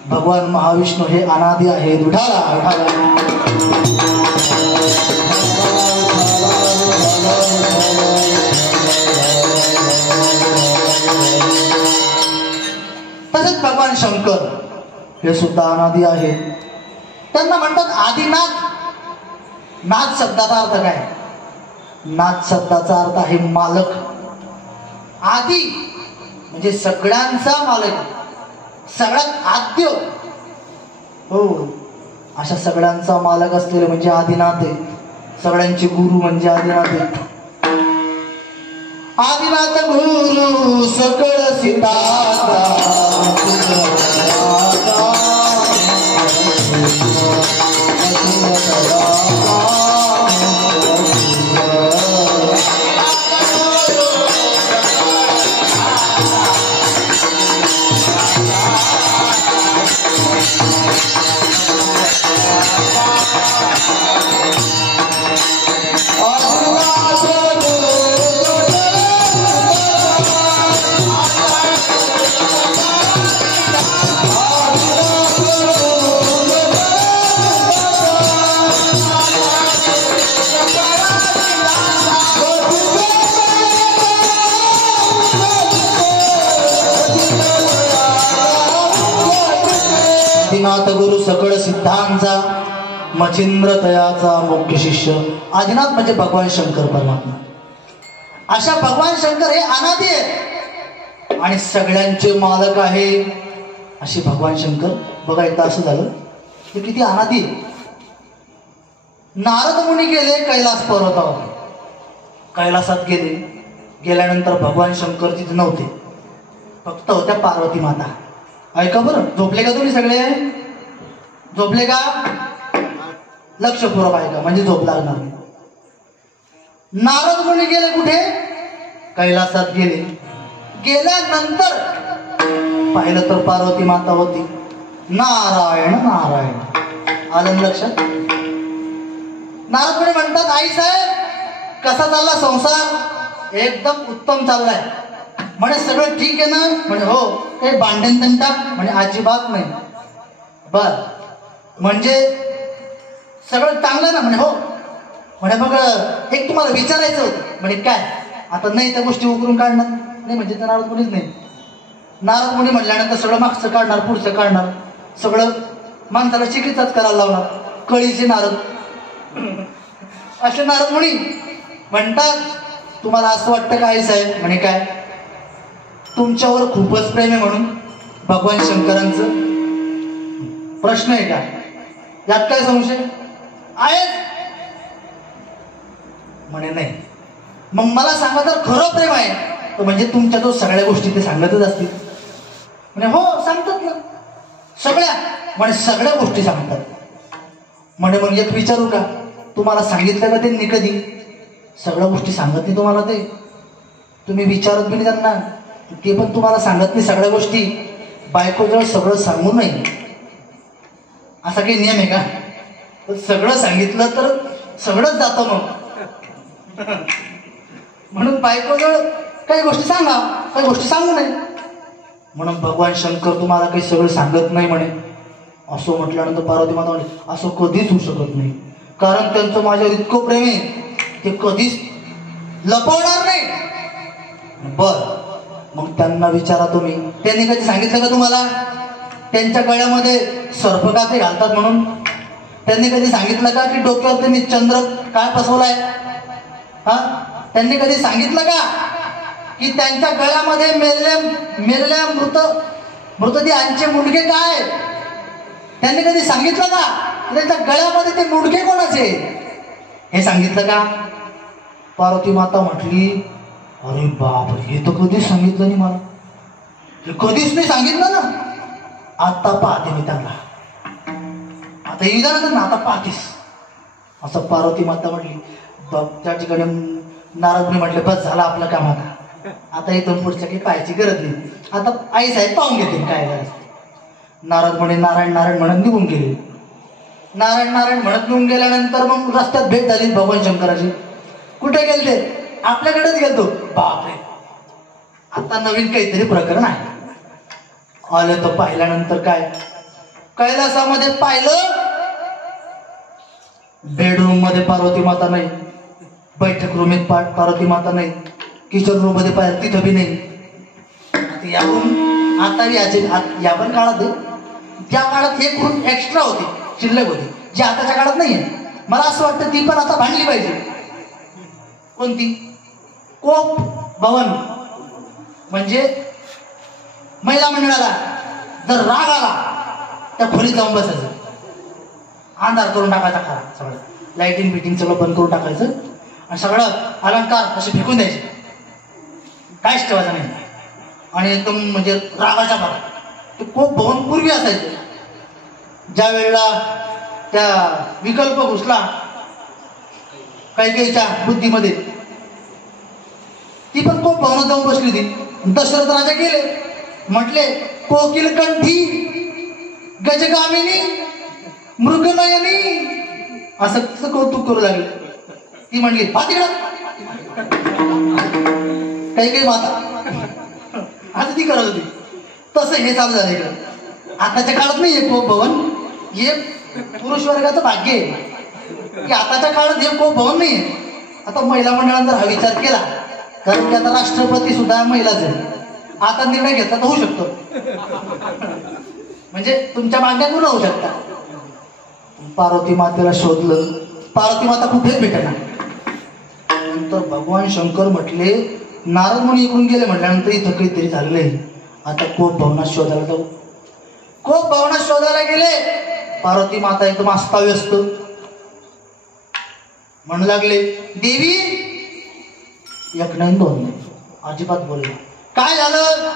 भगवान महाविष्णू हे अनादी आहे. उठाला तसेच भगवान शंकर हे सुद्धा अनादी आहेत. त्यांना म्हणतात आदिनाथ. नाथ शब्दाचा अर्थ काय. नाथ शब्दाचा अर्थ आहे मालक. आदी म्हणजे सगळ्यांचा मालक, सगळ्यात आद्य. हो, अशा सगळ्यांचा मालक असलेले म्हणजे आदिनाथ आहे. सगळ्यांचे गुरु म्हणजे आदिनाथ आहे. आदिनाथ गुरु सकळ सिद्धार्थ Oh, आदिनाथ गुरु सकळ सिद्धांचा मचिंद्र तयाचा मुख्य शिष्य. आदिनाथ म्हणजे भगवान शंकर परमात्मा. अशा भगवान शंकर हे अनादी आहे आणि सगळ्यांचे मालक आहे असे भगवान शंकर. बघा एकदा असं झालं ते किती अनादी आहे. नारद मुनी गेले कैलास पर्वतावर. कैलासात गेल्यानंतर भगवान शंकर तिथे नव्हते, फक्त होत्या पार्वती माता. ऐका बरं, झोपले का तुम्ही सगळे? झोपले का? लक्षपूर्वक ऐका म्हणजे झोप लागणार नाही. नारद मुनी गेले कुठे? कैलासात गेल्यानंतर पाहिलं तर पार्वती माता होती. नारायण नारायण. आलं लक्षात? नारद मुनी म्हणतात, आई साहेब कसा चालला संसार? एकदम उत्तम चाललाय. म्हणे सगळं ठीक आहे ना? म्हणे हो. काही भांडण तंटा? म्हणे अजिबात नाही. बर म्हणजे सगळं चांगलं ना? म्हणे हो. म्हणे मग एक तुम्हाला विचारायचं होतं. म्हणे काय? आता नाही त्या गोष्टी उकरून काढणार नाही म्हणजे तर नारद मुनीच नाही. नारद मुनी म्हटल्यानंतर सगळं मागचं काढणार, पुढचं काढणार, सगळं माणसाला चिकित्साच करायला लावणार. कळीचे नारद. असे नारद मुनी म्हणतात, तुम्हाला असं वाटतं का आई साहेब? म्हणे काय? तुमच्यावर खूपच प्रेम आहे म्हणून भगवान शंकरांचं. प्रश्न आहे का? यात काय संशय आहे? म्हणे नाही. मग मला सांगा, जर खरं प्रेम आहे तर म्हणजे तुमच्या तो सगळ्या गोष्टी ते सांगतच असतील. म्हणे हो सांगतात ना सगळ्या. म्हणे सगळ्या गोष्टी सांगतात. म्हणे मग एक विचारू का? तुम्हाला सांगितलं का त्यांनी कधी? सगळ्या गोष्टी सांगत नाही तुम्हाला ते. तुम्ही विचारत बी नाही त्यांना, ते पण तुम्हाला सांगत नाही सगळ्या गोष्टी. बायकोजवळ सगळं सांगू नये असा काही नियम आहे का? तर सगळं सांगितलं तर सगळंच जातं मग. म्हणून बायकोजवळ काही गोष्टी सांगा, काही गोष्टी सांगू नये. म्हणून भगवान शंकर तुम्हाला काही सगळं सांगत नाही म्हणे. असं म्हटल्यानंतर पार्वती माता म्हणे असं कधीच होऊ शकत नाही, कारण त्यांचं माझ्यावर इतकं प्रेम आहे ते कधीच लपवणार नाही. बर मग त्यांना विचारा तुम्ही, त्यांनी कधी सांगितलं का तुम्हाला त्यांच्या गळ्यामध्ये सर्प का ते घालतात म्हणून? त्यांनी कधी सांगितलं का की डोक्यावर त्यांनी चंद्र काय बसवलाय? हा, त्यांनी कधी सांगितलं का की त्यांच्या गळ्यामध्ये मेलेल्या मृतदेहांचे मुंडके काय? त्यांनी कधी सांगितलं का त्यांच्या गळ्यामध्ये ते मुंडके कोणाचे हे सांगितलं का? पार्वती माता म्हटली, अरे बाप, हे तर कधीच सांगितलं नाही मला. हे कधीच नाही सांगितलं ना. आता पाहते मी त्यांना. आता येऊ द्या ना, आता पाहतीस असं पार्वती माता म्हटली. त्या ठिकाणी नारद मुनी म्हटले, बस झाला आपलं काम. आता इथून पुढच्या काही पाहायची गरज नाही. आता आई साहेब पाहून घेतील काय करायचं. नारद मुनी नारायण नारायण म्हणत निघून गेले. नारायण नारायण म्हणत निघून गेल्यानंतर मग रस्त्यात भेट झाली भगवान शंकराची. कुठे गेलते? आपल्याकडेच गेलतो. बापरे, आता नवीन काहीतरी प्रकरण आहे. आलं तर पाहिल्यानंतर काय? कैलासामध्ये पाहिलं, बेडरूम मध्ये पार्वती माता नाही, बैठक रूमेत पार्वती माता नाही, किचन रूम मध्ये पाहिलं तिथं बी नाही. आता या पण काळात, त्या काळात हे करून एक्स्ट्रा होते, शिल्लक होती, जी आताच्या काळात नाहीये. मला असं वाटतं ती पण आता भांडली पाहिजे. कोणती? कोप भवन. म्हणजे महिला मंडळाला जर राग आला त्या खोलीत जाऊन बसायचं, अंधार करून टाकायचा, खरा सगळं लाइटिंग बिटिंग सगळं बंद करून टाकायचं आणि सगळं अलंकार असे फेकून द्यायचे, काहीच ठेवायचं नाही. आणि एकदम म्हणजे रागाच्या भरा. ते कोप भवन पूर्वी असायचं. ज्या वेळेला त्या विकल्प घुसला काही काहीच्या बुद्धीमध्ये, ती पण कोप भवनात जाऊन बसली होती. दशरथ राजा गेले, म्हटले, कोकिल कंठी गजगामिनी मृगनयनी, असं कौतुक करू लागले. ती म्हणली, तिकडं काही माता आता ती करत होती. तसं हे चालू झालं इकडं. आताच्या काळात नाही हे कोप भवन. हे पुरुष वर्गाचं भाग्य आहे की आताच्या काळात हे कोप भवन नाही. आता महिला मंडळाने जर हा विचार केला, कारण की आता राष्ट्रपती सुद्धा महिलाच आहे, आता निर्णय घेतला तर होऊ शकतो. म्हणजे तुमच्या मागण्या पूर्ण होऊ शकतात. पार्वती मातेला शोधलं, पार्वती माता कुठेच भेटेना. नंतर भगवान शंकर म्हटले, नारद मुनी इकडून गेले म्हटल्यानंतर इथं काहीतरी झालेलं आहे, आता कोप भवनात शोधायला जाऊ. कोप भवनात शोधायला गेले. पार्वती माता एकदम अस्ताव्यस्त म्हणू लागले, देवी एक नाही दोन नाही, अजिबात बोलला. काय झालं?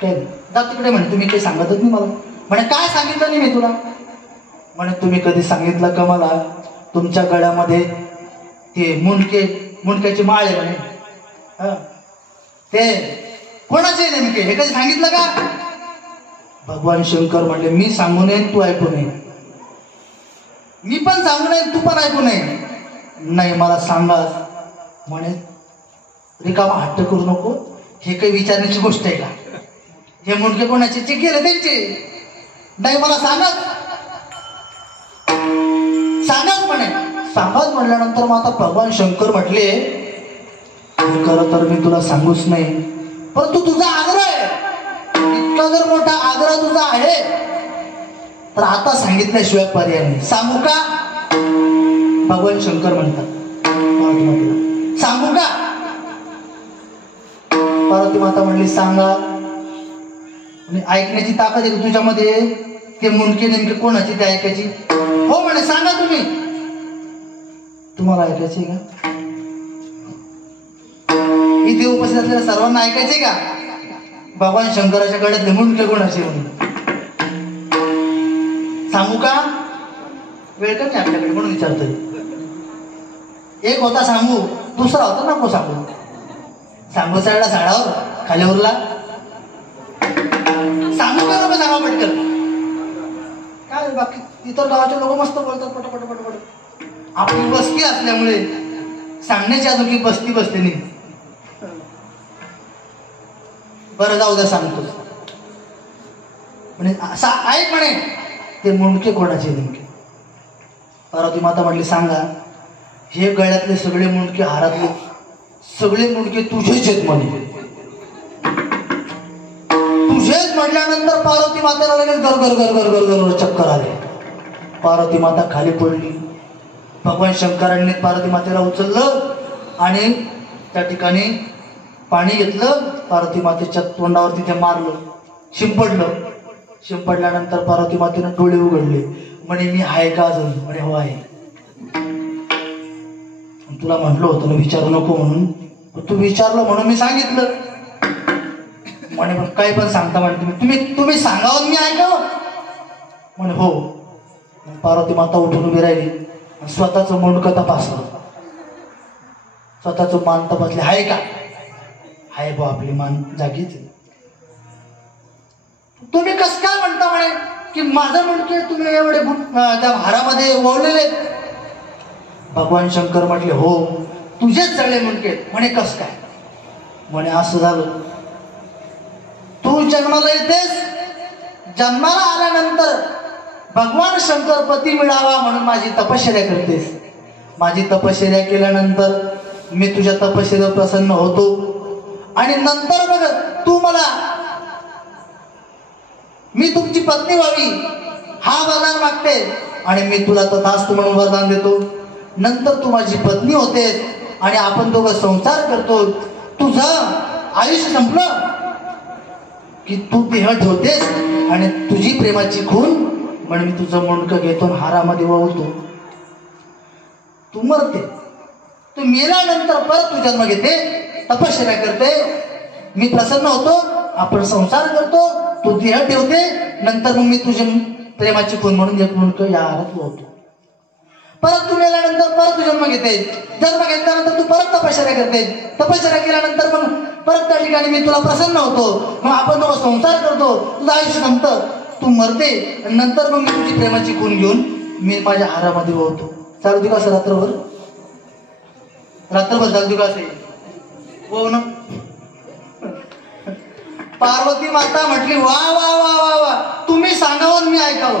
काय जा तिकडे म्हणे, तुम्ही काही सांगतच नाही मला. म्हणे काय सांगितलं नाही मी तुला? म्हणे तुम्ही कधी सांगितलं का मला तुमच्या गळ्यामध्ये ते मुंडक्याची माळ आहे म्हणे, ते कोणाचे नेमके हे कधी सांगितलं का? भगवान शंकर म्हणले, मी सांगू नये तू ऐकू नये, मी पण सांगू नये तू पण ऐकू नये. नाही मला सांगा. म्हणे रिकामा हट्ट करू नको, हे काही विचारण्याची गोष्ट आहे का? हे मुंडके कोणाचे चे केले त्यांचे? नाही मला सांगत म्हणे. सांगत म्हटल्यानंतर मग आता भगवान शंकर म्हटले, खरं तर मी तुला सांगूच नाही, परंतु तुझा आग्रह आहे, इतका जर मोठा आग्रह तुझा आहे तर आता सांगितल्याशिवाय पर्याय नाही. सांगू का? भगवान शंकर म्हणतात पार्वती मातेला, सांगू का? पार्वती माता म्हणली, सांगा. ऐकण्याची ताकद आहे तुझ्यामध्ये? ते मुंडके नेमके कोणाची ते ऐकायची? हो म्हणे, सांगा तुम्ही. तुम्हाला ऐकायचे का? इथे उपस्थित असलेल्या सर्वांना ऐकायचे का भगवान शंकराच्या गळ्यातले मुंडके कोणाचे म्हणून? सांगू का? वेळ कमी आपल्याकडे म्हणून विचारतोय. एक होता सांगू, दुसरा होता नको सांगू. सांगू चढला झाडावर, खाली उरला. सांगू का नको सांगा पटकन? काय बाकी इतर गावाचे लोक मस्त बोलतात पटपट पटपट. आपली बस्ती असल्यामुळे सांगण्याची अजून की बस्ती बसते नाही. बरं जाऊ द्या, सांगतो. म्हणे ऐक म्हणे, ते मुंडके कोणाचे नेमके? पार्वती माता म्हटली, सांगा. हे गळ्यातले सगळे मुंडके, हारातले सगळे मुंडके तुझेच आहेत म्हणे. तुझेच म्हटल्यानंतर पार्वती मातेला लगेच गर चक्कर आले. पार्वती माता खाली पडली. भगवान शंकरांनी पार्वती मातेला उचललं आणि त्या ठिकाणी पाणी घेतलं, पार्वती मातेच्या तोंडावर तिथे मारलं, शिंपडलं. शिंपडल्यानंतर पार्वती मातेनं डोळे उघडले. म्हणे मी आहे का अजून? म्हणे हो आहे. तुला म्हटलं होतं ना विचारू नको म्हणून, तू विचारलं म्हणून मी सांगितलं. म्हणे पण काही पण सांगता म्हणे तुम्ही सांगावं मी ऐकावं? म्हणे हो. पार्वती माता उठून उभी राहिली आणि स्वतःचं मुंडकं तपासलं. स्वतःच मान तपासले, आहे का? आहे बा, आपली मान जागीच. तुम्ही कस काय म्हणता म्हणे की माझं मुंडके तुम्ही एवढे त्या हारामध्ये ओवलेले? भगवान शंकर म्हटले, हो तुझेच सगळे मुंडके. म्हणे कस काय? म्हणे असं झालं, तू जन्माला येतेस, जन्माला आल्यानंतर भगवान शंकर पती मिळावा म्हणून माझी तपश्चर्या करतेस. माझी तपश्चर्या केल्यानंतर मी तुझ्या तपश्चर्यावर प्रसन्न होतो आणि नंतर बघ तू मला, मी तुमची पत्नी व्हावी हा वरदान मागते आणि मी तुला तथास्तु म्हणून वरदान देतो. नंतर तू माझी पत्नी होतेस आणि आपण दोघं संसार करतो. तुझं आयुष्य संपलं की तू देह ठेवतेस आणि तुझी प्रेमाची खून म्हणून मी तुझं मुंडकं घेतो, हारामध्ये वळवतो. तू मरते, तू मेल्यानंतर परत तू जन्म घेते, तपश्चर्या करते, मी प्रसन्न होतो, आपण संसार करतो, तू देह ठेवते, नंतर मग मी तुझी प्रेमाची खून म्हणून एक मुंडकं या हारात वळवतो. परत तू मेल्यानंतर परत तू जन्म घेते, जन्म घेतल्यानंतर तू परत तपश्चर्या करते, तपश्चर्या केल्यानंतर मग परत त्या ठिकाणी मी तुला प्रसन्न होतो, मग आपण दोघं संसार करतो, तुझं आयुष्य संपतं, तू मरते आणि नंतर मग मी तुझी प्रेमाची खून घेऊन मी माझ्या हारामध्ये वळवतो. चालू दे का असं रात्रभर? रात्रभर चालू दे का असे हो ना? पार्वती माता म्हटली, वा वा वा वा वा, तुम्ही सांगावं मी ऐकावं.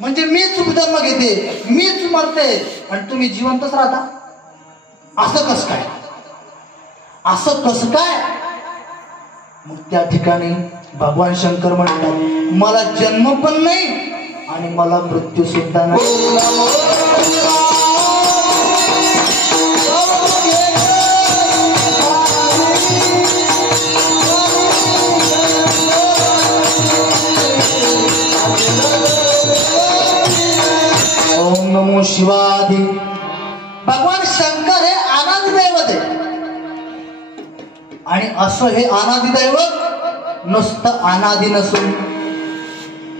म्हणजे मीच जन्म घेते, मीच मरते आणि तुम्ही जिवंतच राहता? असं कसं काय? असं कसं काय? मग त्या ठिकाणी भगवान शंकर म्हणतात, मला जन्म पण नाही आणि मला मृत्यू सुद्धा नाही. ओम नमो शिवाय. भगवान शंकर हे अनादि दैवत आहे आणि असं हे अनादि दैवत नुसतं अनादि नसून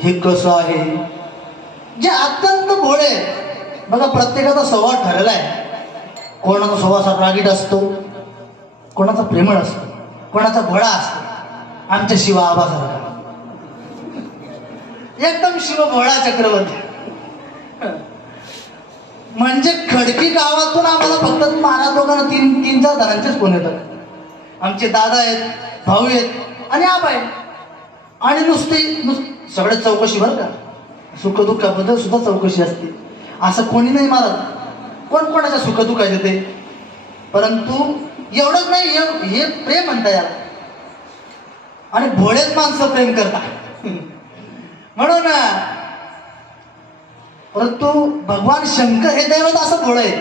हे कसं आहे, जे अत्यंत भोळे. बघा, प्रत्येकाचा स्वभाव ठरलेला आहे. कोणाचा स्वभाव असा रागीट असतो, कोणाचा प्रेमळ असतो, कोणाचा भोळा असतो. आमच्या शिवा आबासारखा एकदम शिव भोळा चक्रवर्ती. म्हणजे खडकी गावातून आम्हाला फक्त महाराज लोकांना तीन चार जणांचेच फोन येतात. आमचे दादा आहेत, भाऊ आहेत आणि आबा आहेत. आणि नुसती सगळ्यात चौकशी, बरं का, सुखदुःखाबद्दल सुद्धा चौकशी असते. असं कोणी नाही महाराज, कोण कोणाच्या सुखदुःखात येते. परंतु एवढंच नाही, हे प्रेम म्हणता यार. आणि भोळेच माणसं प्रेम करतात म्हणून. परंतु भगवान शंकर हे दैवत असं भोळे आहे.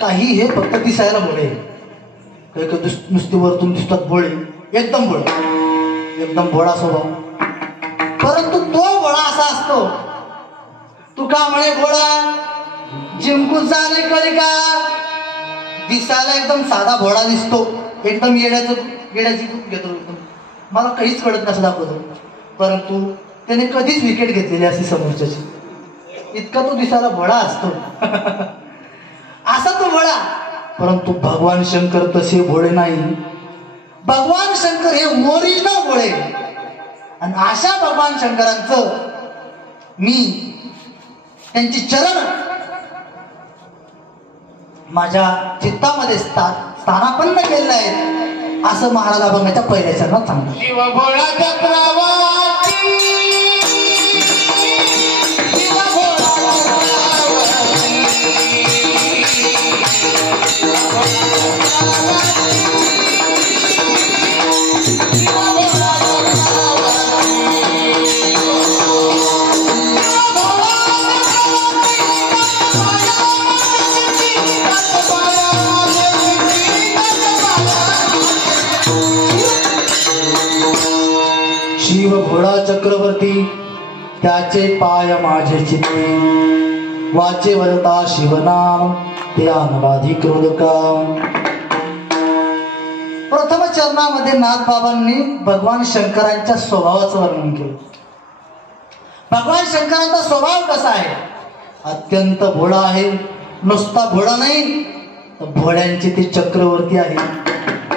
काही हे फक्त दिसायला भोळे, काही नुसती वरतून दिसतात भोळे, एकदम भोळे, एकदम भोळा स्वभाव. परंतु तो भोळा असा असतो, तू का म्हणे भोळा जिंकून जाणे करी का. दिसायला एकदम साधा भोळा दिसतो, एकदम येड्याची घेतो, मला काहीच कळत नसं दाखवतो. परंतु त्याने कधीच विकेट घेतलेली असते समोरच्याची, इतका तो दिसायला भोळा असतो असा तो भोळा. परंतु भगवान शंकर तसे भोळे नाही. भगवान शंकर हे ओरिजिनल भोळे. आणि अशा भगवान शंकरांचं मी त्यांची चरण माझ्या चित्तामध्ये स्थानापन्न केलेलं आहे, असं महाराज अभंगाच्या पहिल्या चरणात सांगतात. शिव भोळा चक्रवर्ती, शिव भोळा शिव भोळा चक्रवर्ती, त्याचे पाय माझे चित्ते, वाचे वरता शिवनाम, ते अनबाधी क्रोध काम. प्रथम चरणामध्ये नाथबाबांनी भगवान शंकरांच्या स्वभावाचं वर्णन केलं. भगवान शंकरांचा स्वभाव कसा आहे, अत्यंत भोळा आहे. नुसता भोळा नाही, तर भोळ्यांचे ते चक्रवर्ती आहे.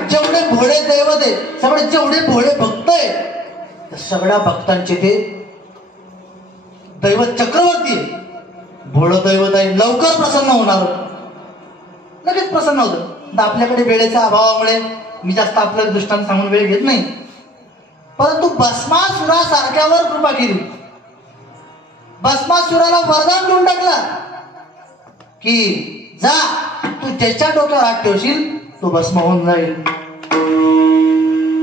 जेवढे भोळे दैवत आहे, सगळे जेवढे भोळे भक्त आहे, सगळ्या भक्तांचे ते दैवत चक्रवर्ती आहे. भोळ दैवत आहे, लवकर प्रसन्न होणार, लगेच प्रसन्न होतं. आपल्याकडे वेळेच्या अभावामुळे मी जास्त आपल्या दृष्टांत सांगून वेळ घेत नाही. परंतु भस्मासुरासारख्यावर कृपा केली. भस्मासुराला वरदान देऊन टाकला की जा, तू ज्याच्या डोक्यावर हात ठेवशील तो भस्म होऊन जाईल.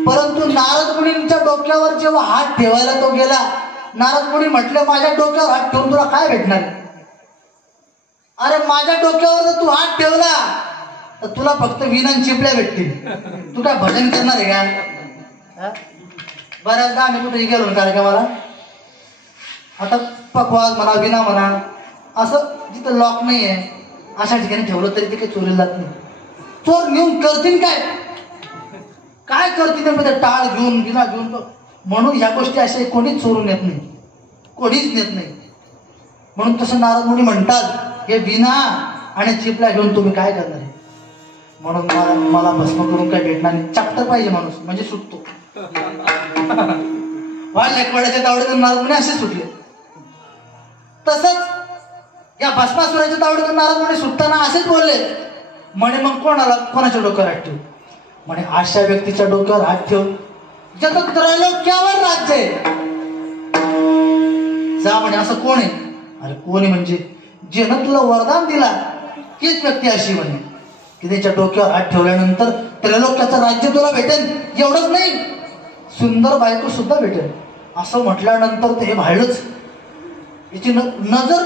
परंतु नारद मुनींच्या डोक्यावर जेव्हा हात ठेवायला तो गेला, नारद मुनी म्हटले, माझ्या डोक्यावर हात ठेवून तुला काय भेटणार. अरे माझ्या डोक्यावर जर तू हात ठेवला तर तुला फक्त विना चिपल्या भेटतील. तू काय भजन करणार आहे का. बऱ्याचदा आम्ही कुठे गेलो कार्यक्रमाला, आता पकवाज म्हणा, विना म्हणा, असं जिथं लॉक नाही आहे अशा ठिकाणी ठेवलं तरी ते काही चोरीला जात नाही. चोर नेऊन करतील काय करतील ते टाळ घेऊन, विना घेऊन. म्हणून ह्या गोष्टी अशा कोणीच चोरून येत नाही, कोणीच नेत नाही. म्हणून तसं नारद मुनी म्हणतात, हे विना आणि चिपला घेऊन तुम्ही काय करणार आहे. म्हणून मला भस्म करून काय भेटणार नाही. चॅप्टर पाहिजे माणूस, म्हणजे सुटतो. लेकवाड्याच्या तावडीतून नारद मुनी असे सुटले. तसंच या भस्मासुराच्या तावडीतून नारद मुनी सुटताना असेच बोलले, म्हणे मग कोणाच्या डोक्यावर हात ठेवू. म्हणे अशा व्यक्तीच्या डोक्यावर हात ठेव ज्याचं त्रैलोक्यावर राज्य आहे. जा म्हणे, असं कोण आहे. अरे कोण आहे म्हणजे ज्यानं तुला वरदान दिला तीच व्यक्ती अशी म्हणे. की त्याच्या डोक्यावर हात ठेवल्यानंतर त्रैलोक्याचं राज्य तुला भेटेल, एवढंच नाही सुंदर बायको सुद्धा भेटेल असं म्हटल्यानंतर ते हे भाळलंच. याची नजर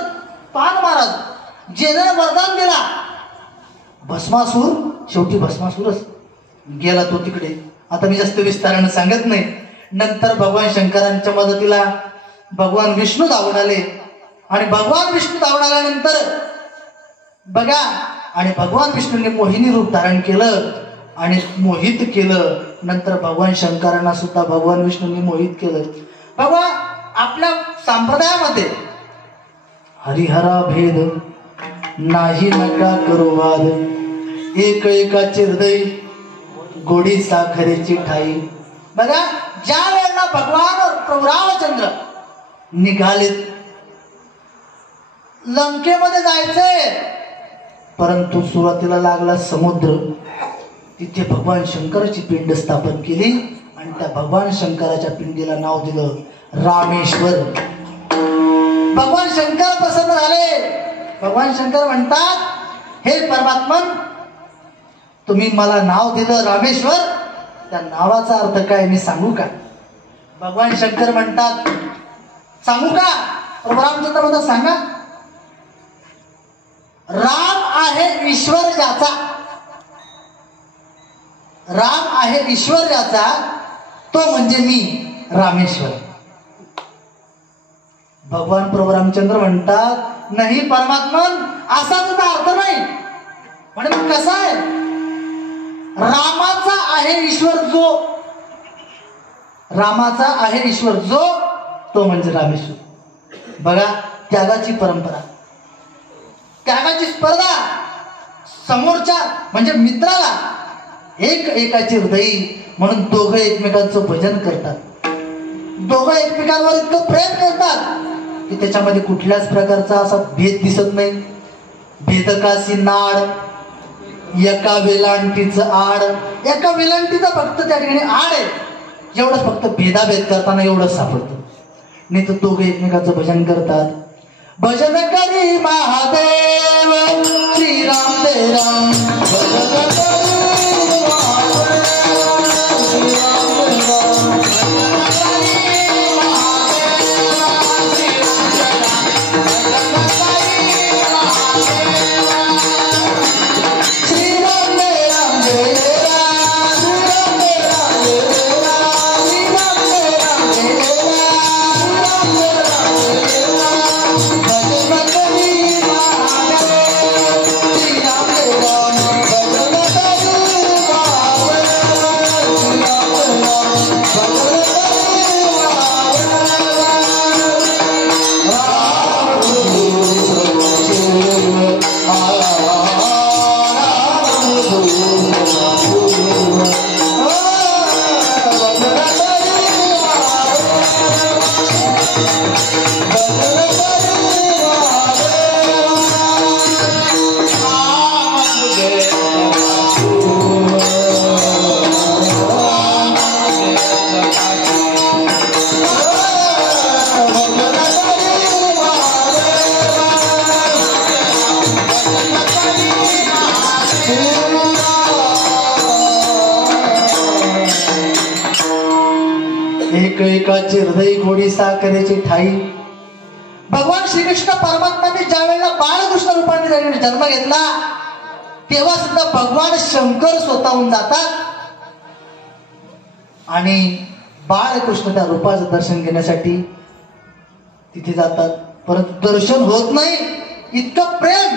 पान महाराज जेने वरदान दिला. भस्मासूर शेवटी भस्मासूरच गेला तो तिकडे. आता मी जास्त विस्ताराने सांगत नाही. नंतर भगवान शंकरांच्या मदतीला भगवान विष्णू धावून आले आणि भगवान विष्णू धावून आल्यानंतर बघा आणि भगवान विष्णूंनी मोहिनी रूप धारण केलं आणि मोहित केलं. नंतर भगवान शंकरांना सुद्धा भगवान विष्णूंनी मोहित केलं. बघा आपल्या संप्रदायामध्ये हरिहरा भेद नाही नका करू वाद, एक एकाचे हृदय गोडी साखरेची ठाई. बघा ज्या वेळेला भगवान प्रभू रामचंद्र निघालेत लंकेमध्ये जायचंय, परंतु सुरुवातीला लागला समुद्र. तिथे भगवान शंकराची पिंड स्थापन केली आणि त्या भगवान शंकराच्या पिंडीला नाव दिलं रामेश्वर. भगवान शंकर प्रसन्न झाले. भगवान शंकर म्हणतात, हे परमात्मन तुम्ही मला नाव दिलं रामेश्वर, त्या नावाचा अर्थ काय मी सांगू का? भगवान शंकर म्हणतात सांगू का? प्रभू रामचंद्र म्हणतात सांगा. राम आहे ईश्वर ज्याचा, राम आहे ईश्वर ज्याचा तो म्हणजे मी रामेश्वर. भगवान प्रभू रामचंद्र म्हणतात नाही परमात्मन असा तुझा अर्थ नाही. म्हणजे कसा आहे? रामाचा आहे ईश्वर जो, रामाचा आहे ईश्वर जो तो म्हणजे रामेश्वर. बघा त्यागाची परंपरा, त्यागाची स्पर्धा. समोरच्या म्हणजे मित्राला एक एकाचे हृदय म्हणून दोघं एकमेकांचं भजन करतात. दोघं एकमेकांवर इतकं प्रेम करतात की त्याच्यामध्ये कुठल्याच प्रकारचा असा भेद दिसत नाही. भेदकासी नाड एका वेलांटीचं आड, एका वेलांटीचं फक्त त्या ठिकाणी आड आहे एवढंच, फक्त भेदाभेद करताना एवढंच सापडतं. नाही तर दोघं एकमेकांचं भजन करतात. भजन करी महादेव श्रीराम जय राम, भजन करी महादेव श्रीराम जय राम, एकाचे हृदय गोडी साखरेची ठाई. भगवान श्रीकृष्ण परमात्माने ज्या वेळेला बाळकृष्ण रूपाने जन्म घेतला तेव्हा सुद्धा भगवान शंकर स्वतःहून जातात आणि बाळकृष्ण त्या रूपाचं दर्शन घेण्यासाठी तिथे जातात. परंतु दर्शन होत नाही. इतकं प्रेम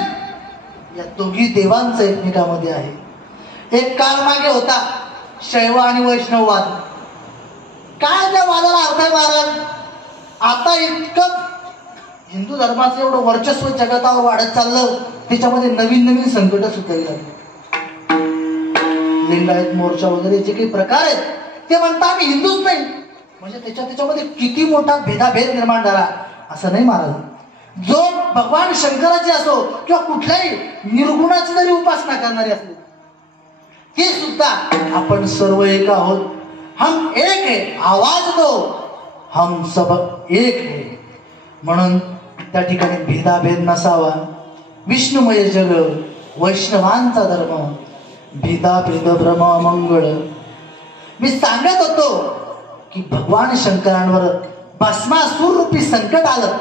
या दोघी देवांचं एकमेकांमध्ये आहे. एक काळ मागे होता शैव आणि वैष्णववाद. काय त्या वादाला अर्थ आहे महाराज? आता इतकं हिंदू धर्माचं एवढं वर्चस्व जगतावर वाढत चाललं, त्याच्यामध्ये नवीन नवीन संकट सुद्धा लागली. लिंगायत मोर्चा वगैरे जे काही प्रकार आहेत ते म्हणता आम्ही हिंदूच नाही, म्हणजे त्याच्यामध्ये किती मोठा भेदाभेद निर्माण झाला असं नाही महाराज. जो भगवान शंकराचे असो किंवा कुठल्याही निर्गुणाची जरी उपासना करणारे असले ते सुद्धा आपण सर्व एक आहोत. हम एक है, आवाज दो हम सब एक है. म्हणून त्या ठिकाणी भेदाभेद नसावा. विष्णुमय जग, वैष्णवांचा धर्म, भिदा भेद भ्रम मंगळ. मी सांगत होतो की भगवान शंकरांवर भस्मासूर रूपी संकट आलं,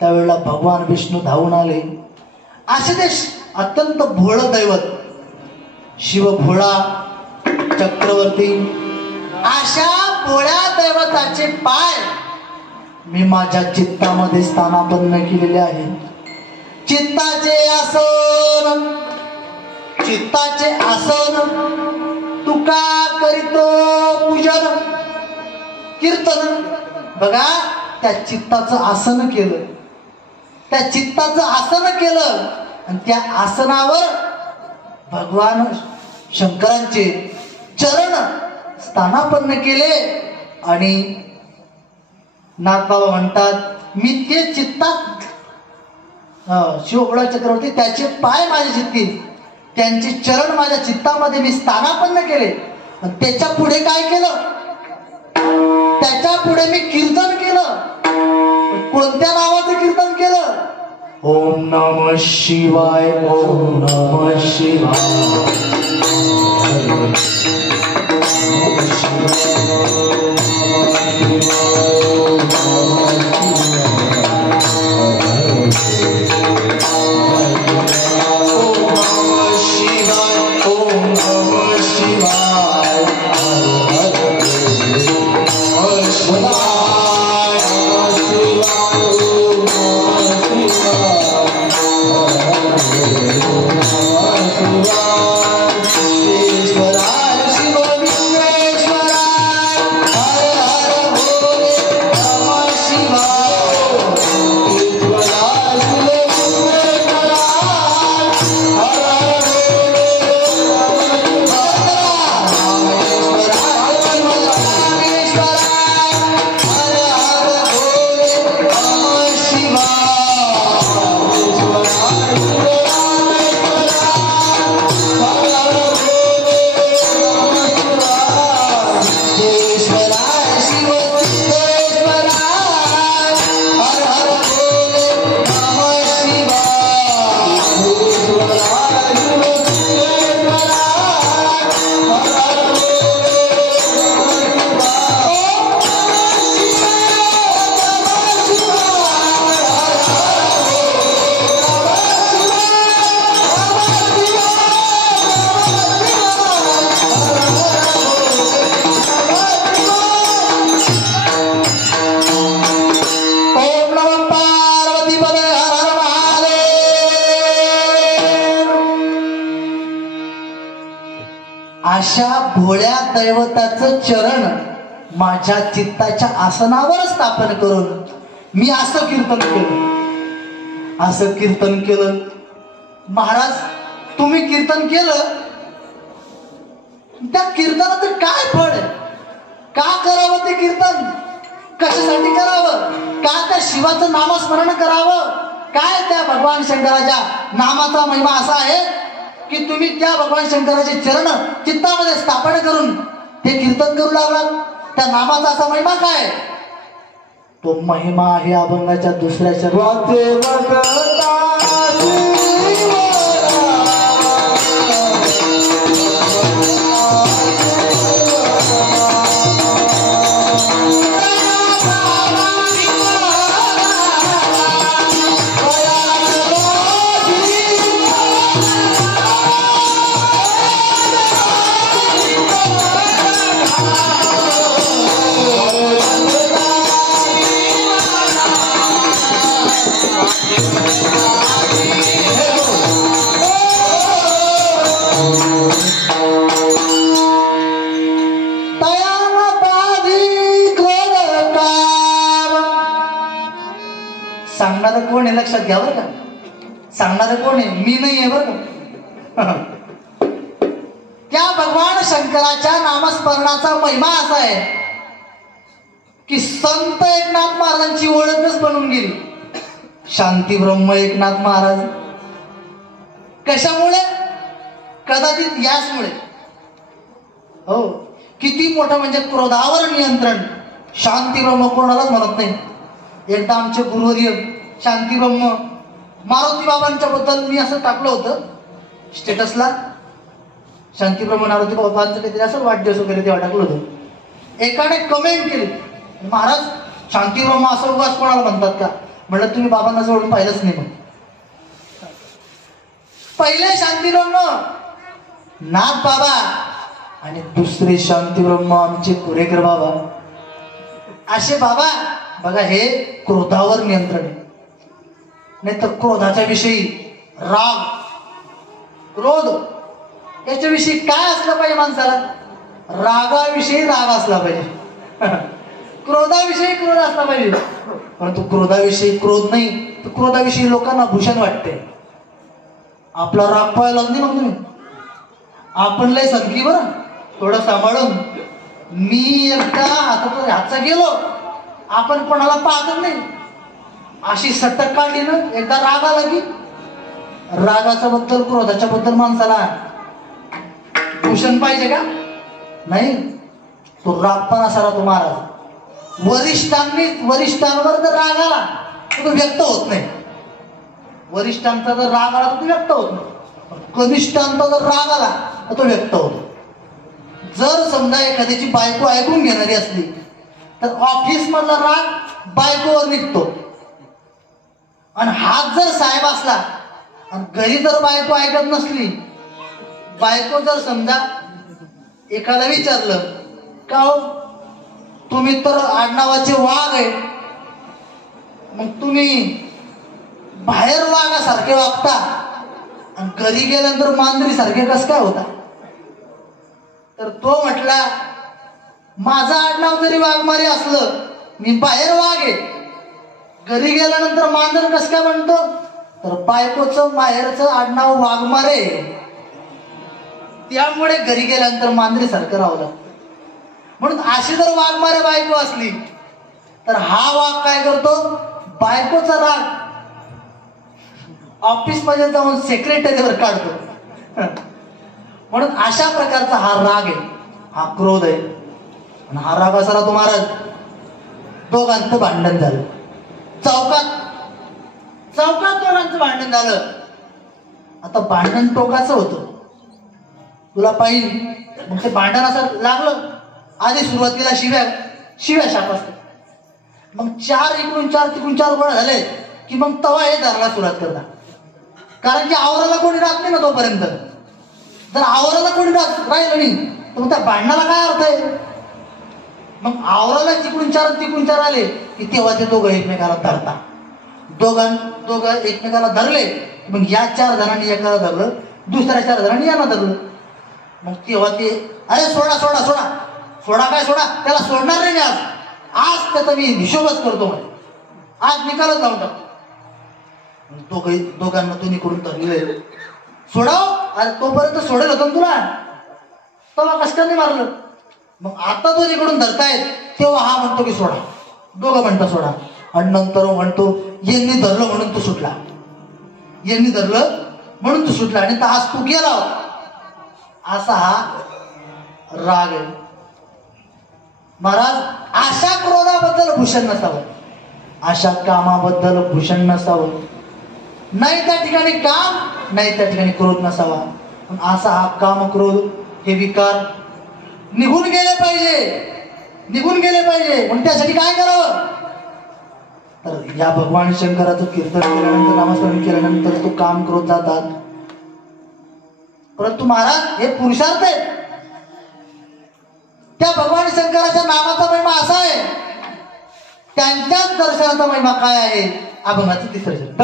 त्यावेळेला भगवान विष्णू धावून आले. असे ते अत्यंत भोळं दैवत शिव भोळा चक्रवर्ती, अशा भोळ्या दैवताचे पाय मी माझ्या चित्तामध्ये स्थानापन्न केलेले आहे. चित्ताचे आसन तुका करीतो पूजन कीर्तन. बघा, त्या चित्ताचं आसन केलं, आणि त्या आसनावर भगवान शंकरांचे चरण स्थानापन्न केले. आणि नागबाबा म्हणतात, मी ते चित्तात शिवभोळा चक्रवर्ती त्याचे पाय माझ्या चित्तीत, त्यांचे चरण माझ्या चित्तामध्ये मी स्थानापन्न केले. आणि त्याच्या पुढे काय केलं? त्याच्या पुढे मी कीर्तन केलं. कोणत्या नावाचं कीर्तन केलं? ओम नमः शिवाय, ओम नमः शिवाय. अशा भोळ्या दैवताचं चरण माझ्या चित्ताच्या आसनावर स्थापन करून मी असं कीर्तन केलं. महाराज, तुम्ही कीर्तन केलं, त्या कीर्तनाचं काय फळ आहे? का करावं ते कीर्तन? कशासाठी करावं? का त्या शिवाचं नामस्मरण करावं? काय त्या भगवान शंकराच्या नामाचा महिमा असा आहे की तुम्ही त्या भगवान शंकराचे चरण चित्तामध्ये स्थापन करून ते कीर्तन करू लागलात? त्या नामाचा असा महिमा काय? तो महिमा आहे अभंगाच्या दुसऱ्या शब्दात, सांगणारं कोण आहे लक्षात घ्या बरं का. सांगणारं कोण आहे? मी नाही आहे बरं का. त्या भगवान शंकराच्या नामस्मरणाचा महिमा असा आहे की संत एकनाथ महाराजांची ओळखच बनून गेली. शांती ब्रह्म एकनाथ महाराज. कशामुळे? कदाचित याचमुळे. हो, किती मोठं म्हणजे क्रोधावर नियंत्रण. शांती ब्रह्म कोणालाच म्हणत नाही. एकदा आमचे गुरुवर्य शांती ब्रह्म मारुती बाबांच्या बद्दल मी असं टाकलं होतं स्टेटसला शांतीप्रभू नारदजी बाबांचं काहीतरी असं वाढदिवस वगैरे तेव्हा टाकलं होतं. एकाने कमेंट केली, महाराज शांतीब्रह्म असं उगाच कोणाला म्हणतात का? म्हणलं तुम्ही बाबांना जवळून पाहिलंच नाही. मग पहिले शांतीब्रह्म नाथ बाबा आणि दुसरे शांतीब्रह्म आमचे कुरेकर बाबा. असे बाबा बघा, हे क्रोधावर नियंत्रण आहे. नाही तर क्रोधाच्या विषयी राग, क्रोध याच्याविषयी काय असलं पाहिजे माणसाला? रागाविषयी राग असला पाहिजे, क्रोधाविषयी क्रोध असला पाहिजे. परंतु क्रोधाविषयी क्रोध नाही, तर क्रोधाविषयी लोकांना भूषण वाटते. आपला राग पाहायला नाही मग तुम्ही. आपण लय सदकी बरं, थोडं सांभाळून. मी एकदा आता तो ह्याचा गेलो, आपण कोणाला पाहतच नाही. अशी सटक काढली ना एकदा राग आला की, रागाच्या बद्दल क्रोधाच्या बद्दल माणसाला भूषण पाहिजे का? नाही. तो राग पण असा राहतो महाराज. वरिष्ठांवर जर राग आला तर तो व्यक्त होत नाही. वरिष्ठांचा जर राग आला तर तो व्यक्त होत नाही. कनिष्ठांचा जर राग आला तर तो व्यक्त होतो. जर समजा एखाद्याची बायको ऐकून घेणारी असली तर ऑफिस मधला राग बायकोवर निघतो. आणि हात जर साहेब असला आणि घरी जर बायको ऐकत नसली, बायको जर समजा एखादा विचारलं का हो तुम्ही तर आडनावाचे वाघ आहे, मग तुम्ही बाहेर वाघासारखे वागता आणि घरी गेल्यानंतर मांजरी सारखे कस काय होता? तर तो म्हटला माझं आडनाव जरी वाघमारे असलं, मी बाहेर वाघ आहे, घरी गेल्यानंतर मांजर कस काय म्हणतो? तर बायकोचं माहेरचं आडनाव वाघमारे, त्यामुळे घरी गेल्यानंतर मांजरी सारखं राहावं लागतं. म्हणून अशी जर वाघमारे बायको असली तर हा वाघ काय करतो? बायकोचा राग ऑफिस मध्ये जाऊन सेक्रेटरीवर काढतो. म्हणून अशा प्रकारचा हा राग आहे, हा क्रोध आहे. आणि हा राग असा राहतो महाराज. दोघांचं भांडण झालं चौकात दोघांचं भांडण झालं. आता भांडण टोकाचं होतं, तुला पाहिजे. मग ते भांडण असं लागलं, आधी सुरुवातीला शिव्या शाप असतात. मग चार इकडून चार तिकडून चार गोळा झाले की मग तवा हे धरायला सुरुवात करतात. कारण की आवराला कोणी राहत नाही ना तोपर्यंत. जर आवराला कोणी राहिलं नाही तर मग त्या भांडणाला काय अर्थ आहे? मग आवराला तिकडून चार आले की तेव्हा ते दोघं एकमेकाला धरतात. दोघं एकमेकाला धरले, मग या 4 जणांनी एकाला धरलं, दुसऱ्या 4 जणांनी यांना धरलं. मग तेव्हा ते अरे सोडा काय सोडा, त्याला सोडणार नाही. आज त्याचा मी हिशोबच करतो, आज निकालच लावून टाकतो. दोघांना दोन्हीकडून धरले, सोडाव. अरे तोपर्यंत सोडेल होतं तुला, तेव्हा कष्टाने मारलं. मग आता दोन्हीकडून धरतायत तेव्हा हा म्हणतो की सोडा, दोघं म्हणतात सोडा. आणि नंतर म्हणतो यांनी धरलं म्हणून तू सुटला, यांनी धरलं म्हणून तू सुटला, आणि आज तू गेला. असा हा राग आहे महाराज. अशा क्रोधाबद्दल भूषण नसावं, अशा कामाबद्दल भूषण नसावं. नाही त्या ठिकाणी काम, नाही त्या ठिकाणी क्रोध नसावा. पण असा हा काम क्रोध हे विकार निघून गेले पाहिजे. म्हणून त्यासाठी काय करावं? तर या भगवान शंकराचं कीर्तन केल्यानंतर, नामस्मरण केल्यानंतर तो काम क्रोध जातात. परंतु महाराज हे पुरुषार्थ आहे. त्या भगवान शंकराच्या नामाचा महिमा असा आहे, त्यांच्याच दर्शनाचा महिमा काय आहे? अभंगाचं 3रं शब्द.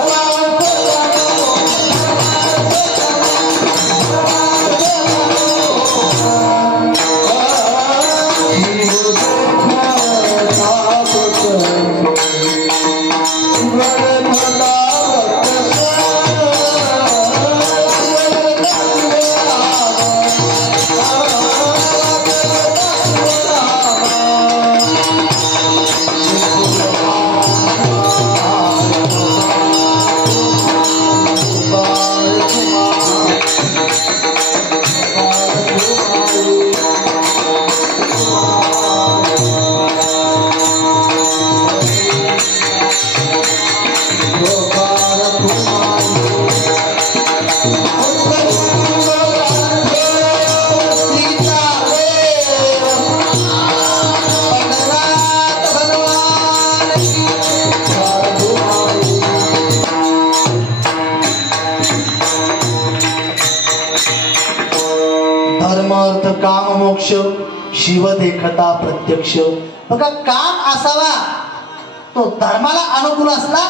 देखता प्रत्यक्ष. बघा, काम असावा तो धर्माला अनुकूल असला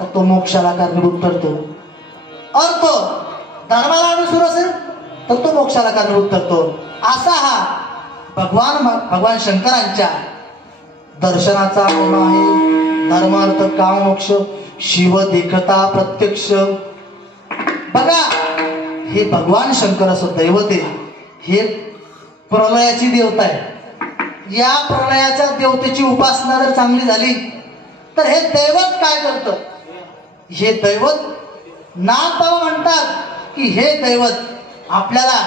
तर तो मोक्षाला कारणीभूत ठरतो. और तो धर्माला अनुसूर असेल तर तो मोक्षाला कारणीभूत ठरतो. असा हा भगवान शंकरांच्या दर्शनाचा महिमा आहे. धर्म अर्थ काम मोक्ष शिव देखता प्रत्यक्ष. बघा, हे भगवान शंकर असं दैवत आहे. हे प्रलयाची देवता आहे. या प्रलयाच्या देवतेची उपासना जर चांगली झाली तर हे दैवत काय करतं? हे दैवत नागबाबा म्हणतात की हे दैवत आपल्याला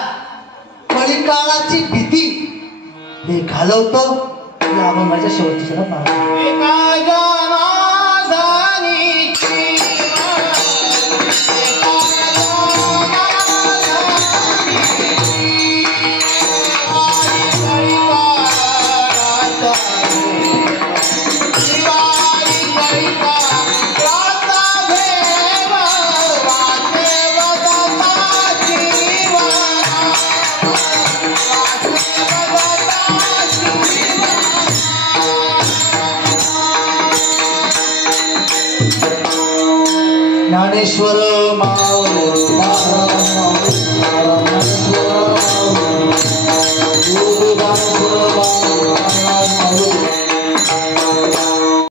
कलिकाळाची भीती हे घालवतं. या अभंगाच्या शेवटच्या शब्दात महाराज ज्ञानेश्वर महाराज